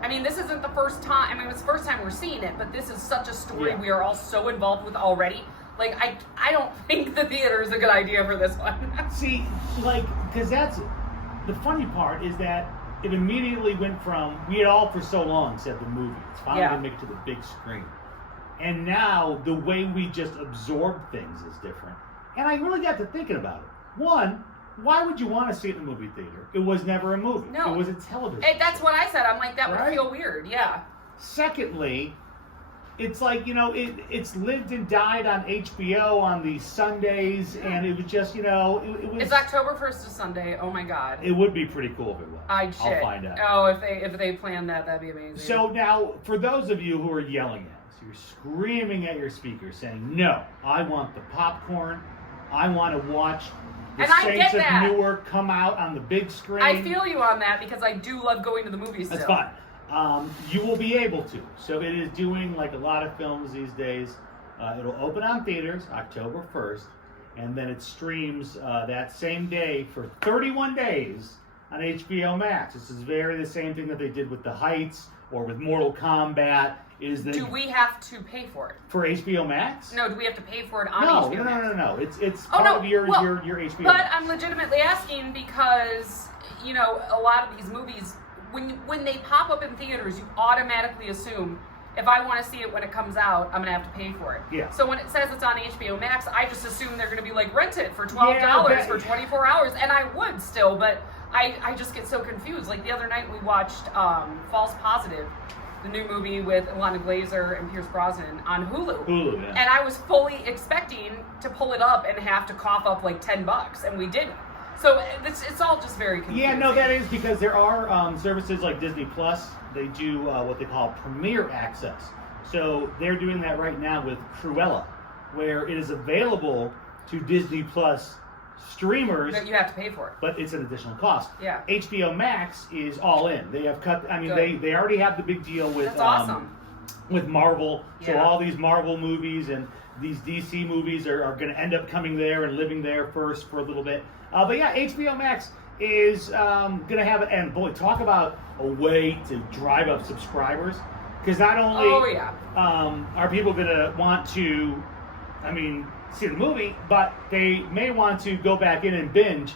I mean, this isn't the first time, I mean, it's the first time we're seeing it, but this is such a story we are all so involved with already. Like, I don't think the theater is a good idea for this one. See, like, because that's, the funny part is that it immediately went from, we had all for so long said the movie, it's finally going to make it to the big screen. And now, the way we just absorb things is different. And I really got to thinking about it. One, why would you want to see it in a movie theater? It was never a movie. No. It was a television. That's what I said. I'm like, that would feel weird. Yeah. Secondly, it's like, you know, it's lived and died on HBO on these Sundays, and it was just, you know, it was... It's October 1st to Sunday. Oh my god. It would be pretty cool if it was. I'll find out. Oh, if they planned that, that'd be amazing. So now, for those of you who are yelling at us, you're screaming at your speaker saying, no, I want the popcorn. I want to watch the Saints of Newark come out on the big screen. I feel you on that because I do love going to the movies still. That's fine. You will be able to. So it is doing like a lot of films these days. It'll open on theaters October 1st, and then it streams that same day for 31 days on HBO Max. This is the same thing that they did with The Heights or with Mortal Kombat. Do we have to pay for it? For HBO Max? No, do we have to pay for it on HBO Max? No. It's part of your HBO But Max. I'm legitimately asking because, you know, a lot of these movies, when they pop up in theaters, you automatically assume if I want to see it when it comes out, I'm going to have to pay for it. Yeah. So when it says it's on HBO Max, I just assume they're going to be like, rent it for $12 for 24 hours. And I would still, but I just get so confused. Like the other night we watched False Positive, the new movie with Ilana Glazer and Pierce Brosnan on Hulu. Hulu, yeah. And I was fully expecting to pull it up and have to cough up like $10, and we didn't. So it's all just very confusing. Yeah, no, that is because there are services like Disney Plus. They do what they call Premier Access. So they're doing that right now with Cruella, where it is available to Disney Plus streamers. But you have to pay for it. But it's an additional cost. Yeah. HBO Max is all in. They have cut. I mean, Good. they already have the big deal with That's awesome. with Marvel. So Yeah. all these Marvel movies and these DC movies are going to end up coming there and living there first for a little bit. But yeah, HBO Max is going to have it. And boy, talk about a way to drive up subscribers. Because not only are people going to want to, see the movie, but they may want to go back in and binge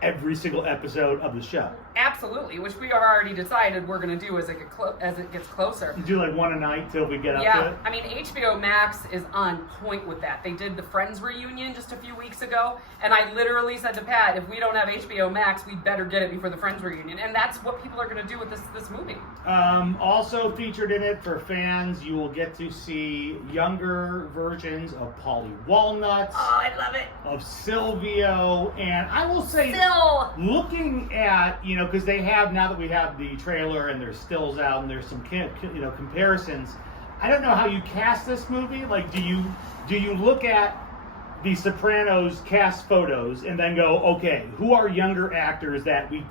every single episode of the show. Absolutely, which we have already decided we're going to do as it gets closer. Do like one a night till we get up to it? I mean, HBO Max is on point with that. They did the Friends reunion just a few weeks ago, and I literally said to Pat, if we don't have HBO Max, we better get it before the Friends reunion. And that's what people are going to do with this movie. Also featured in it for fans, you will get to see younger versions of Polly Walnuts. Oh, I love it. Of Silvio, and I will say, looking at, because they have, now that we have the trailer and there's stills out and there's some comparisons, I don't know how you cast this movie. Like, do you look at The Sopranos cast photos and then go, okay, who are younger actors that we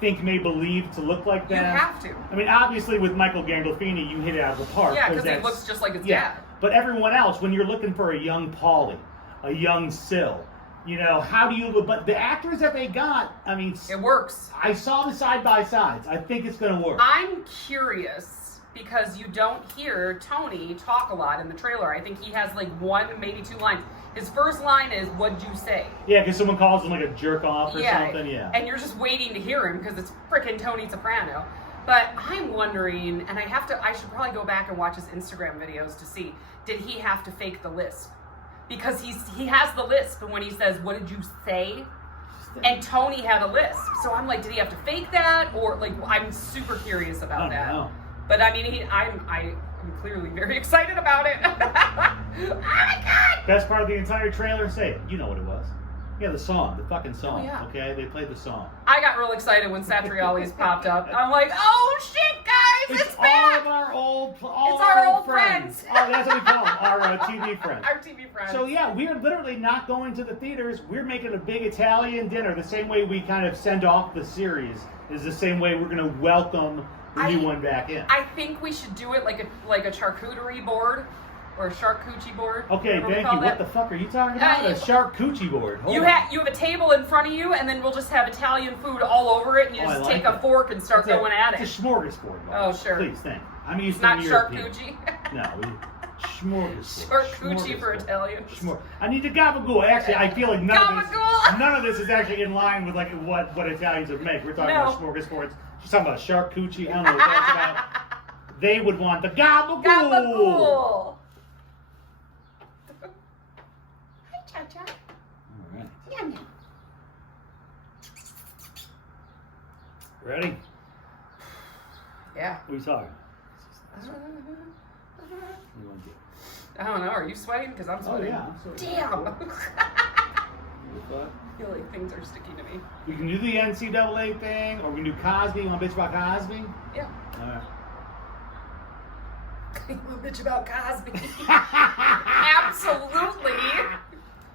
think may believe to look like them? You have to. I mean, obviously with Michael Gandolfini, you hit it out of the park. Yeah, because he looks just like his dad. But everyone else, when you're looking for a young Paulie, a young Syl, you know, how do you... But the actors that they got, I mean... It works. I saw the side-by-sides. I think it's going to work. I'm curious because you don't hear Tony talk a lot in the trailer. I think he has like 1, maybe 2 lines. His first line is, "What'd you say?" Yeah, because someone calls him like a jerk off or something. Yeah. And you're just waiting to hear him because it's frickin' Tony Soprano. But I'm wondering, and I should probably go back and watch his Instagram videos to see, did he have to fake the lisp? Because he has the lisp, and when he says, "What did you say?" And Tony had a lisp. So I'm like, did he have to fake that? Or like, I'm super curious about that. Know. But I mean, I'm clearly very excited about it. Oh my God! Best part of the entire trailer, say it. You know what it was. Yeah, the song, the fucking song. Oh, yeah. Okay, they played the song. I got real excited when Satriali's popped up. I'm like, oh shit, guys, it's back! All of our old, It's our old friends. Oh, that's what we call them, our TV friends. Our TV friends. So yeah, we are literally not going to the theaters. We're making a big Italian dinner. The same way we kind of send off the series is the same way we're going to welcome the new one back in. I think we should do it like a charcuterie board. Or a charcuterie board. Okay, thank you. What the fuck are you talking about? A charcuterie board. You have a table in front of you, and then we'll just have Italian food all over it, and you just take a fork and start going at it. It's a smorgasbord. Oh, sure. Please, thank you. I'm used to not European. charcuterie. No, smorgasbord. Charcuterie for Italians. I need the gabagool. Actually, I feel like none of this is actually in line with like what Italians would make. We're talking about smorgasbords. She's talking about charcuterie. I don't know what that's about. They would want the gabagool. Gabagool. All right. Yum, yum. Ready? Yeah. What are you talking? What do you want to do? I don't know. Are you sweating? Because I'm sweating. Oh yeah, I'm sorry. Damn. What? I feel like things are sticking to me. We can do the NCAA thing, or we can do Cosby. You want to bitch about Cosby? Yeah. All right. You want to bitch about Cosby? Absolutely.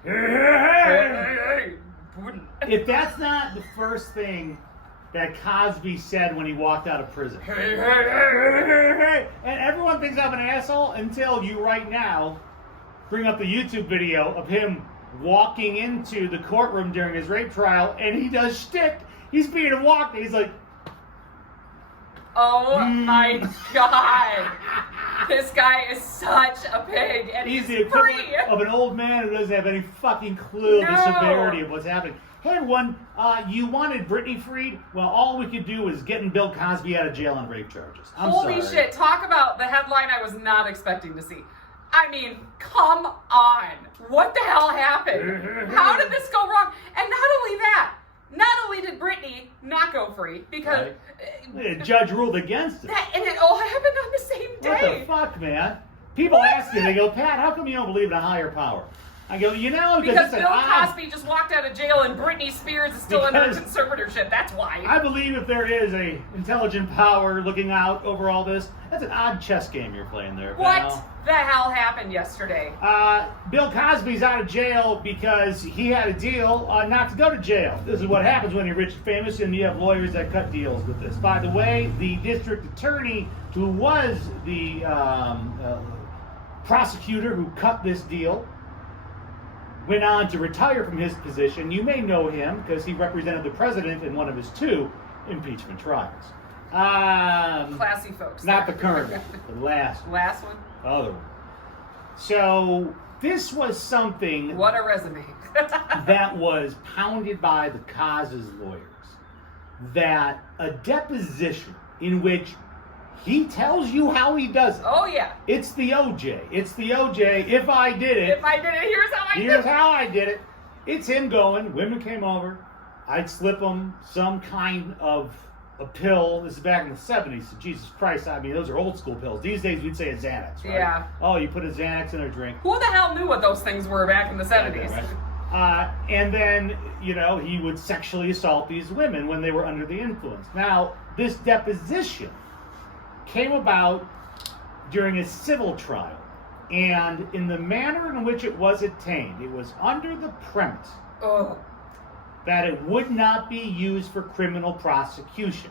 Hey. If that's not the first thing that Cosby said when he walked out of prison. And everyone thinks I'm an asshole until you right now bring up the YouTube video of him walking into the courtroom during his rape trial, and he does shtick. He's being walked, and he's like, oh my God. This guy is such a pig, and he's the free. equivalent of an old man who doesn't have any fucking clue of the severity of what's happening. Hey everyone, you wanted Britney freed? Well, all we could do is getting Bill Cosby out of jail on rape charges. Holy shit, talk about the headline I was not expecting to see. I mean, come on. What the hell happened? How did this go wrong? And not only that, not only did Britney not go free, because... The judge ruled against it. And it all happened on the same day. What the fuck, man? People ask you, they go, Pat, how come you don't believe in a higher power? I go, because Bill Cosby just walked out of jail and Britney Spears is still under conservatorship. That's why. I believe if there is a intelligent power looking out over all this, that's an odd chess game you're playing there. What the hell happened yesterday? Bill Cosby's out of jail because he had a deal not to go to jail. This is what happens when you're rich and famous and you have lawyers that cut deals with this. By the way, the district attorney who was the prosecutor who cut this deal went on to retire from his position. You may know him because he represented the president in one of his 2 impeachment trials. Classy folks. Not the current one, the last one. Last one? Other one. So this was something... What a resume. that was pounded by the Cos's lawyers. That a deposition in which he tells you how he does it. Oh, yeah. It's the OJ. It's the OJ. If I did it. If I did it, here's how I did it. Here's how I did it. It's him going, women came over, I'd slip them some kind of a pill. This is back in the 70s. So Jesus Christ, I mean, those are old school pills. These days we'd say a Xanax, right? Yeah. Oh, you put a Xanax in a drink. Who the hell knew what those things were back in the 70s? Right? And then, you know, he would sexually assault these women when they were under the influence. Now, this deposition came about during a civil trial And in the manner in which it was obtained, it was under the premise that it would not be used for criminal prosecution.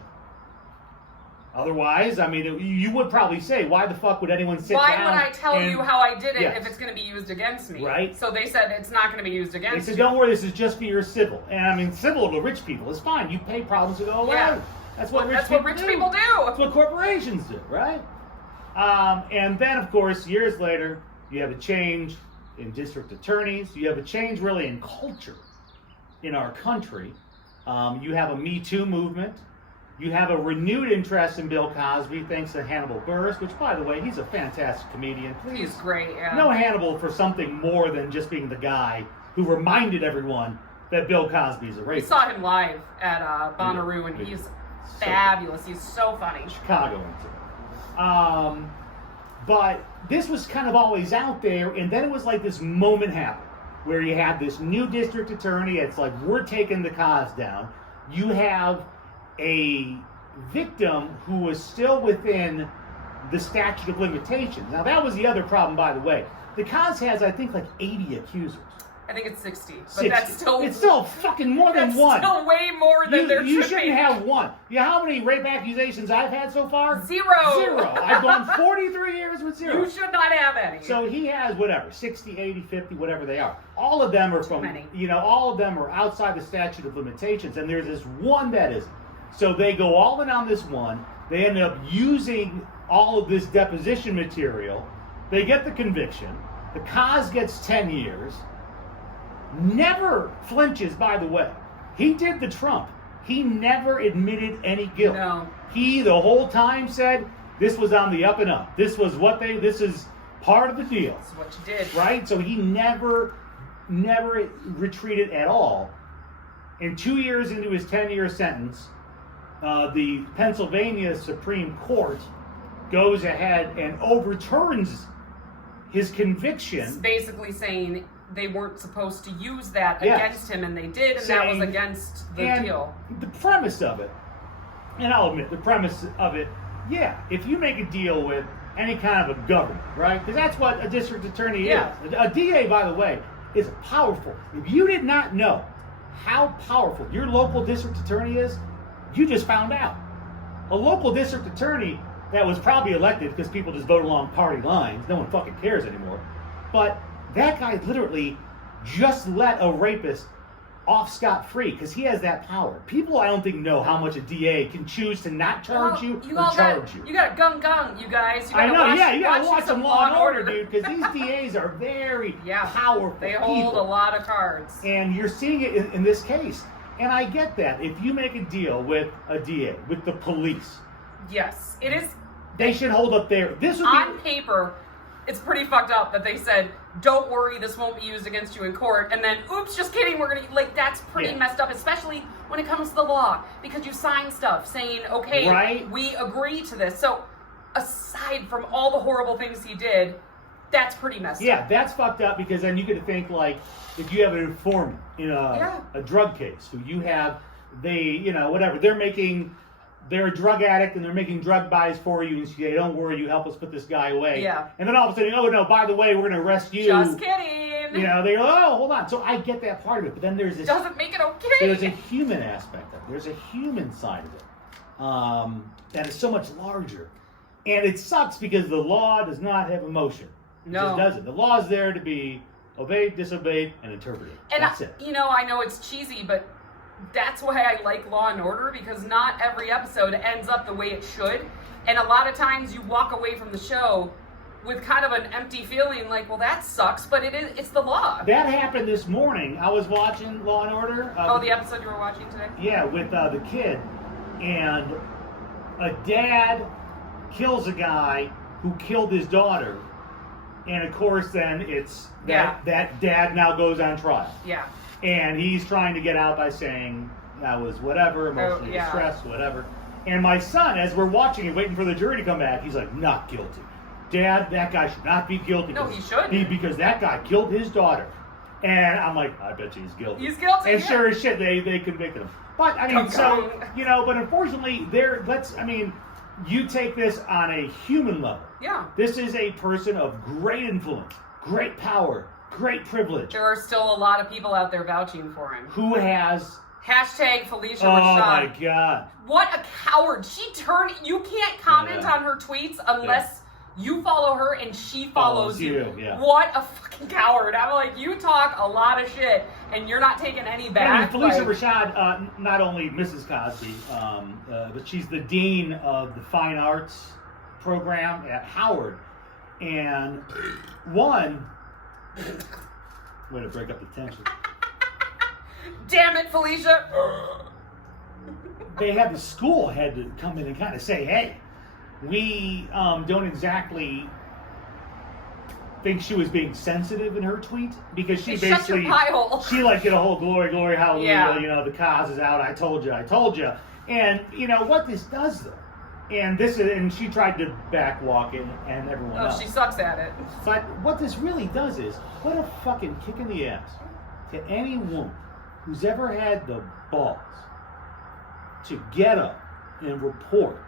Otherwise, I mean, you would probably say, why the fuck would anyone sit down? Why would I tell you how I did it Yes. if it's going to be used against me? Right. So they said it's not going to be used against They said, you. don't worry, this is just for your civil. And I mean, civil to rich people is fine. You pay problems to go away. Yeah. That's what That's rich what rich people do. That's what corporations do, right? And then, of course, years later, you have a change in district attorneys. You have a change, really, in culture in our country. You have a Me Too movement. You have a renewed interest in Bill Cosby, thanks to Hannibal Buress, which, by the way, he's a fantastic comedian. Please, He's great, yeah. know Hannibal for something more than just being the guy who reminded everyone that Bill Cosby is a We rapist. saw him live at Bonnaroo, and he's fabulous. He's so funny. Chicago into it. But this was kind of always out there, and then it was like this moment happened where you had this new district attorney. It's like, we're taking the cause down. You have a victim who was still within the statute of limitations. Now, that was the other problem, by the way. The cause has, I think, like 80 accusers. I think it's 60. But 60. that's still... It's still fucking more than that's one. still way more than there You should shouldn't be. have one. You know how many rape accusations I've had so far? Zero. I've gone 43 years with zero. You should not have any. So he has whatever, 60, 80, 50, whatever they are. All of them are from, many. all of them are outside the statute of limitations, and there's this one that isn't. So they go all in on this one. They end up using all of this deposition material. They get the conviction. The cause gets 10 years. Never flinches, by the way. He did the Trump. He never admitted any guilt. No. He, the whole time, said this was on the up and up. This is part of the deal. That's what you did. Right? So he never retreated at all. And 2 years into his 10-year sentence, the Pennsylvania Supreme Court goes ahead and overturns his conviction. It's basically saying they weren't supposed to use that Yes. against him, and they did, and that Saying- was against the and deal. The premise of it, and I'll admit, the premise of it, yeah, if you make a deal with any kind of a government, right? Because that's what a district attorney Yeah. is. A DA, by the way, is powerful. If you did not know how powerful your local district attorney is, you just found out. A local district attorney that was probably elected because people just vote along party lines. No one fucking cares anymore. But that guy literally just let a rapist off scot-free because he has that power. People, I don't think, know how much a DA can choose to not charge you or all charge you. You got gung, you guys. You I gotta know, watch, yeah, you gotta watch some some Law and Order, dude, because these DAs are very powerful They hold people. a lot of cards. And you're seeing it in this case. And I get that. If you make a deal with a DA, with the police, Yes, it is. they should hold up their... This would On be... paper, it's pretty fucked up that they said, don't worry, this won't be used against you in court, and then, oops, just kidding, we're gonna, like, that's pretty Yeah. messed up, especially when it comes to the law, because you sign stuff saying, okay, Right. we agree to this. So, aside from all the horrible things he did, that's pretty messed up. Yeah, that's fucked up because then you could think, like, if you have an informant in a drug case who you have, whatever, they're a drug addict and they're making drug buys for you and you say, don't worry, you help us put this guy away. Yeah. And then all of a sudden, oh no, by the way, we're going to arrest you. Just kidding. They go, oh, hold on. So I get that part of it, but then there's this... Doesn't make it okay. There's a human aspect of it. There's a human side of it that is so much larger. And it sucks because the law does not have emotion. It No. just doesn't. The law is there to be obeyed, disobeyed, and interpreted. And That's it. I know it's cheesy, but that's why I like Law and Order, because not every episode ends up the way it should. And a lot of times you walk away from the show with kind of an empty feeling like, well, that sucks, but it's the law. That happened this morning. I was watching Law and Order. The episode you were watching today? Yeah, with the kid. And a dad kills a guy who killed his daughter. And of course, then it's that dad now goes on trial. Yeah. And he's trying to get out by saying that was whatever, emotionally distressed, whatever. And my son, as we're watching and waiting for the jury to come back, he's like, not guilty. Dad, that guy should not be guilty. No, he shouldn't. Because that guy killed his daughter. And I'm like, I bet you he's guilty. He's guilty, And yeah. sure as shit, they convicted him. But, I mean, but unfortunately, you take this on a human level. Yeah. This is a person of great influence, great power, great privilege. There are still a lot of people out there vouching for him. Who has... Hashtag Felicia Oh Rashad. my God. What a coward. She turned... You can't comment on her tweets unless you follow her and she follows you. Yeah. What a fucking coward. I'm like, you talk a lot of shit and you're not taking any back. I mean, Felicia Rashad, not only Mrs. Cosby, but she's the dean of the fine arts program at Howard. And one... Way to break up the tension. Damn it, Felicia. The school had to come in and kind of say, hey, we don't exactly think she was being sensitive in her tweet, because she basically, she like did a whole glory, hallelujah, you know, the cause is out, I told you. And you know what this does though, and she tried to backwalk it and everyone else. She sucks at it. But what this really does is put a fucking kick in the ass to any woman who's ever had the balls to get up and report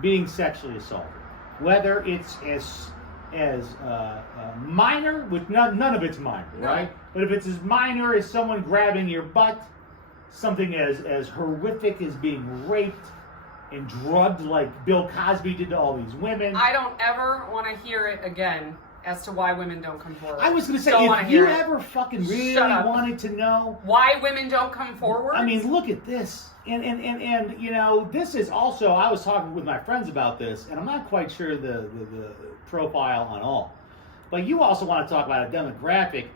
being sexually assaulted, whether it's as minor, with none of it's minor, right? But if it's as minor as someone grabbing your butt, something as horrific as being raped and drugged like Bill Cosby did to all these women. I don't ever want to hear it again as to why women don't come forward. I was going to say, if you ever fucking really wanted to know why women don't come forward, I mean, look at this. And you know, this is also, I was talking with my friends about this, and I'm not quite sure the profile on all. But you also want to talk about a demographic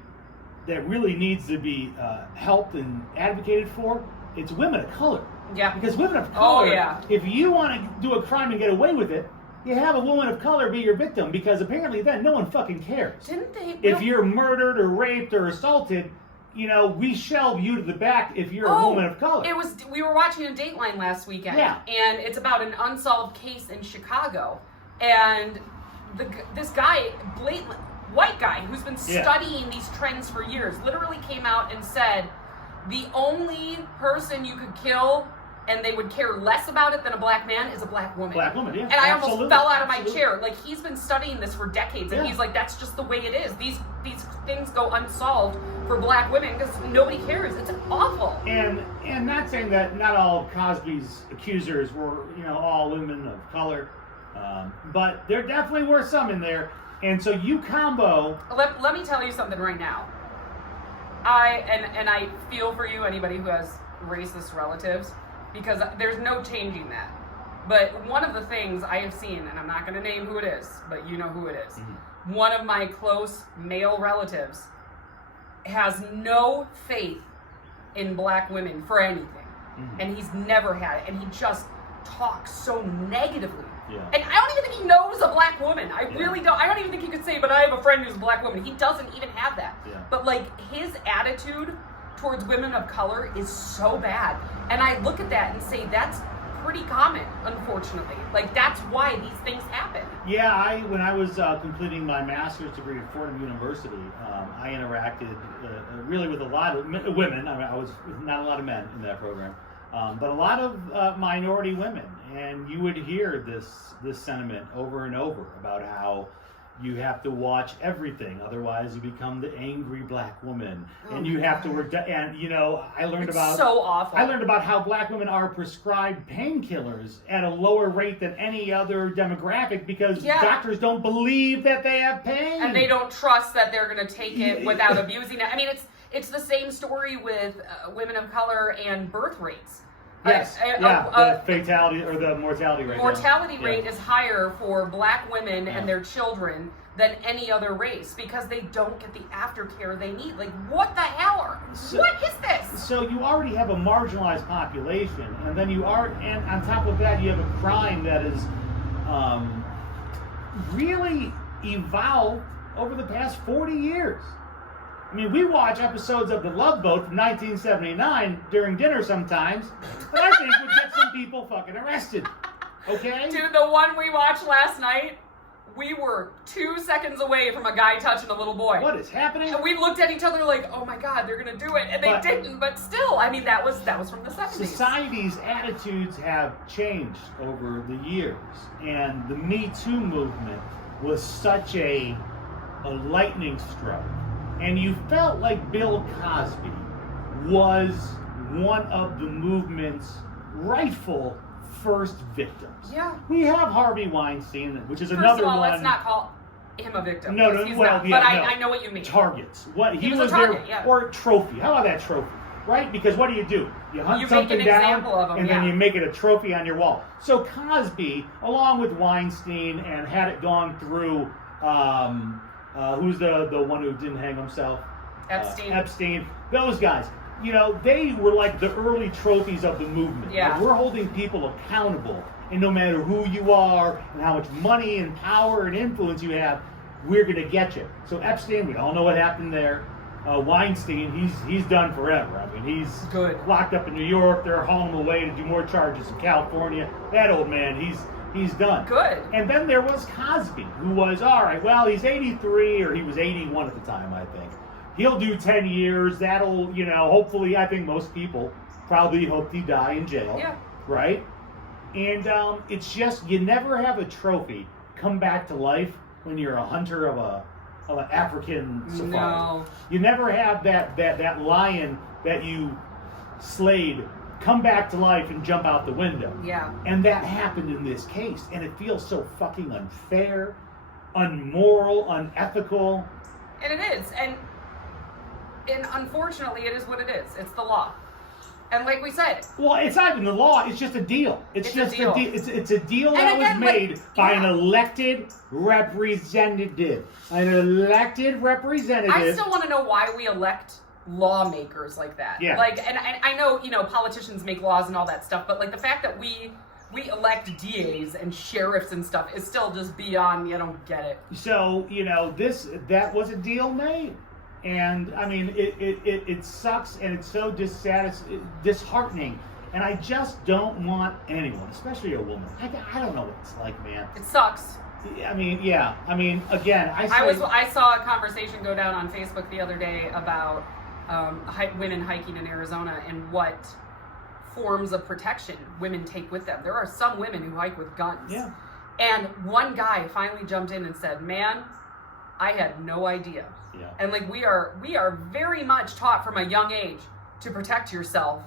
that really needs to be helped and advocated for. It's women of color. Yeah. Because women of color, if you want to do a crime and get away with it, you have a woman of color be your victim, because apparently then no one fucking cares. Didn't they? If you're murdered or raped or assaulted, you know, we shelve you to the back if you're a woman of color. We were watching a Dateline last weekend, and it's about an unsolved case in Chicago, and this guy, blatant white guy who's been studying these trends for years, literally came out and said the only person you could kill and they would care less about it than a black man is a black woman. Black woman, yeah. And I almost fell out of my chair. Like, he's been studying this for decades, and he's like, that's just the way it is. These things go unsolved for black women because nobody cares. It's awful. And not saying that not all of Cosby's accusers were, you know, all women of color, but there definitely were some in there. And so you combo. Let me tell you something right now. I feel for you, anybody who has racist relatives, because there's no changing that. But one of the things I have seen, and I'm not going to name who it is, but you know who it is. Mm-hmm. One of my close male relatives has no faith in black women for anything. Mm-hmm. And he's never had it. And he just talks so negatively. Yeah. And I don't even think he knows a black woman. I really don't. I don't even think he could say, but I have a friend who's a black woman. He doesn't even have that. Yeah. But like, his attitude towards women of color is so bad. And I look at that and say, that's pretty common, unfortunately. Like, that's why these things happen. Yeah, when I was completing my master's degree at Fordham University, I interacted really with a lot of women. I mean, I was not a lot of men in that program, but a lot of minority women. And you would hear this sentiment over and over about how you have to watch everything, otherwise you become the angry black woman. And you have to work. And you know, I learned about so awful. I learned about how black women are prescribed painkillers at a lower rate than any other demographic because doctors don't believe that they have pain, and they don't trust that they're going to take it without abusing it. I mean, it's the same story with women of color and birth rates. Yes, the fatality or the mortality rate. Mortality rate is higher for black women and their children than any other race because they don't get the aftercare they need. Like, what the hell what is this? So you already have a marginalized population, and then and on top of that, you have a crime that is really evolved over the past 40 years. I mean, we watch episodes of The Love Boat from 1979 during dinner sometimes, but I think would get some people fucking arrested. Okay? Dude, the one we watched last night we were 2 seconds away from a guy touching a little boy. What is happening? And we looked at each other like, oh my God, they're gonna do it, and they didn't. But still, I mean, that was from the 70s. Society's attitudes have changed over the years, and the Me Too movement was such a lightning stroke. And you felt like Bill Cosby was one of the movement's rightful first victims. Yeah. We have Harvey Weinstein, which is First another of all, one. let's not call him a victim. No, he's well, not, yeah, but no. I know what you mean. Targets. What He was a target, yeah. or trophy. How about that trophy? Right? Because what do? You hunt You something make an down, example of him, and then yeah. you make it a trophy on your wall. So Cosby, along with Weinstein, and had it gone through, who's the one who didn't hang himself? Epstein. Those guys. You know, they were like the early trophies of the movement. Yeah. Like, we're holding people accountable, and no matter who you are and how much money and power and influence you have, we're gonna get you. So Epstein, we all know what happened there. Weinstein, he's done forever. I mean, he's good. Locked up in New York. They're hauling him away to do more charges in California. That old man, he's done. Good. And then there was Cosby, who was all right. Well, he's 83 or he was 81 at the time, I think. He'll do 10 years. That'll, hopefully, I think most people probably hope he die in jail. Yeah. Right? And it's just, you never have a trophy come back to life when you're a hunter of an African safari. No. You never have that lion that you slayed come back to life and jump out the window. Yeah. And that happened in this case. And it feels so fucking unfair, unmoral, unethical. And it is. And unfortunately, it is what it is. It's the law. And like we said, well, it's not even the law. It's just a deal. It's just a deal. It's a deal that again, was made by an elected representative. An elected representative. I still want to know why we elect lawmakers like that. Yeah. Like, and I know, politicians make laws and all that stuff, but like the fact that we elect DAs and sheriffs and stuff is still just beyond. You don't get it. So that was a deal made. And I mean, it sucks, and it's so disheartening. And I just don't want anyone, especially a woman. I don't know what it's like, man. It sucks. I mean, yeah. I mean, again, I saw a conversation go down on Facebook the other day about women hiking in Arizona and what forms of protection women take with them. There are some women who hike with guns. Yeah. And one guy finally jumped in and said, "Man, I had no idea." Yeah. And like we are very much taught from a young age to protect yourself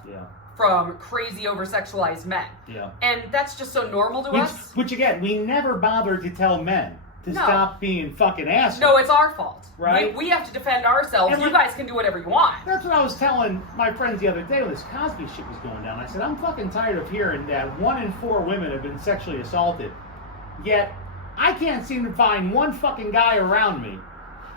from crazy over-sexualized men. Yeah. And that's just so normal to us. Which again, we never bothered to tell men to stop being fucking assholes. No, it's our fault. Right? We have to defend ourselves. And you guys can do whatever you want. That's what I was telling my friends the other day when this Cosby shit was going down. I said, I'm fucking tired of hearing that 1 in 4 women have been sexually assaulted. Yet, I can't seem to find one fucking guy around me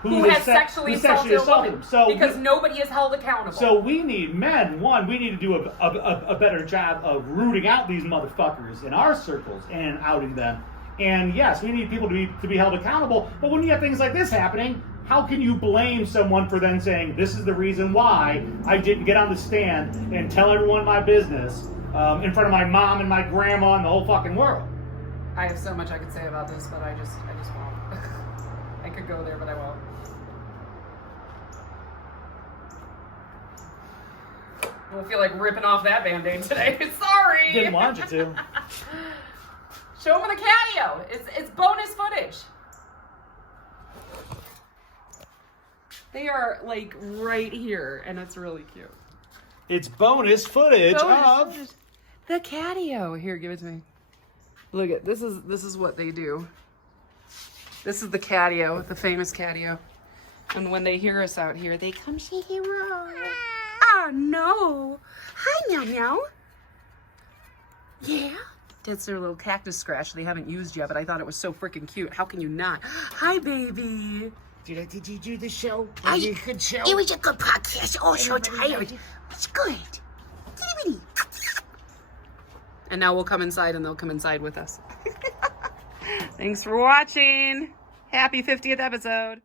who has sexually assaulted a woman. So because nobody is held accountable. So we need men. One, we need to do a better job of rooting out these motherfuckers in our circles and outing them. And yes, we need people to be held accountable. But when you have things like this happening, how can you blame someone for then saying, this is the reason why I didn't get on the stand and tell everyone my business in front of my mom and my grandma and the whole fucking world? I have so much I could say about this, but I just won't. I could go there, but I won't. I don't feel like ripping off that Band-Aid today. Sorry. Didn't want you to. Show them the catio. It's bonus footage. They are like right here, and it's really cute. It's bonus footage of the catio. Here, give it to me. Look at this is what they do. This is the catio, the famous catio. And when they hear us out here, they come say hello. Oh no. Hi, meow meow. Yeah. That's their little cactus scratch they haven't used yet, but I thought it was so freaking cute. How can you not? Hi, baby. Did you do the show? Was it a good show? It was a good podcast. Oh, so tired. It's good. And now we'll come inside and they'll come inside with us. Thanks for watching. Happy 50th episode.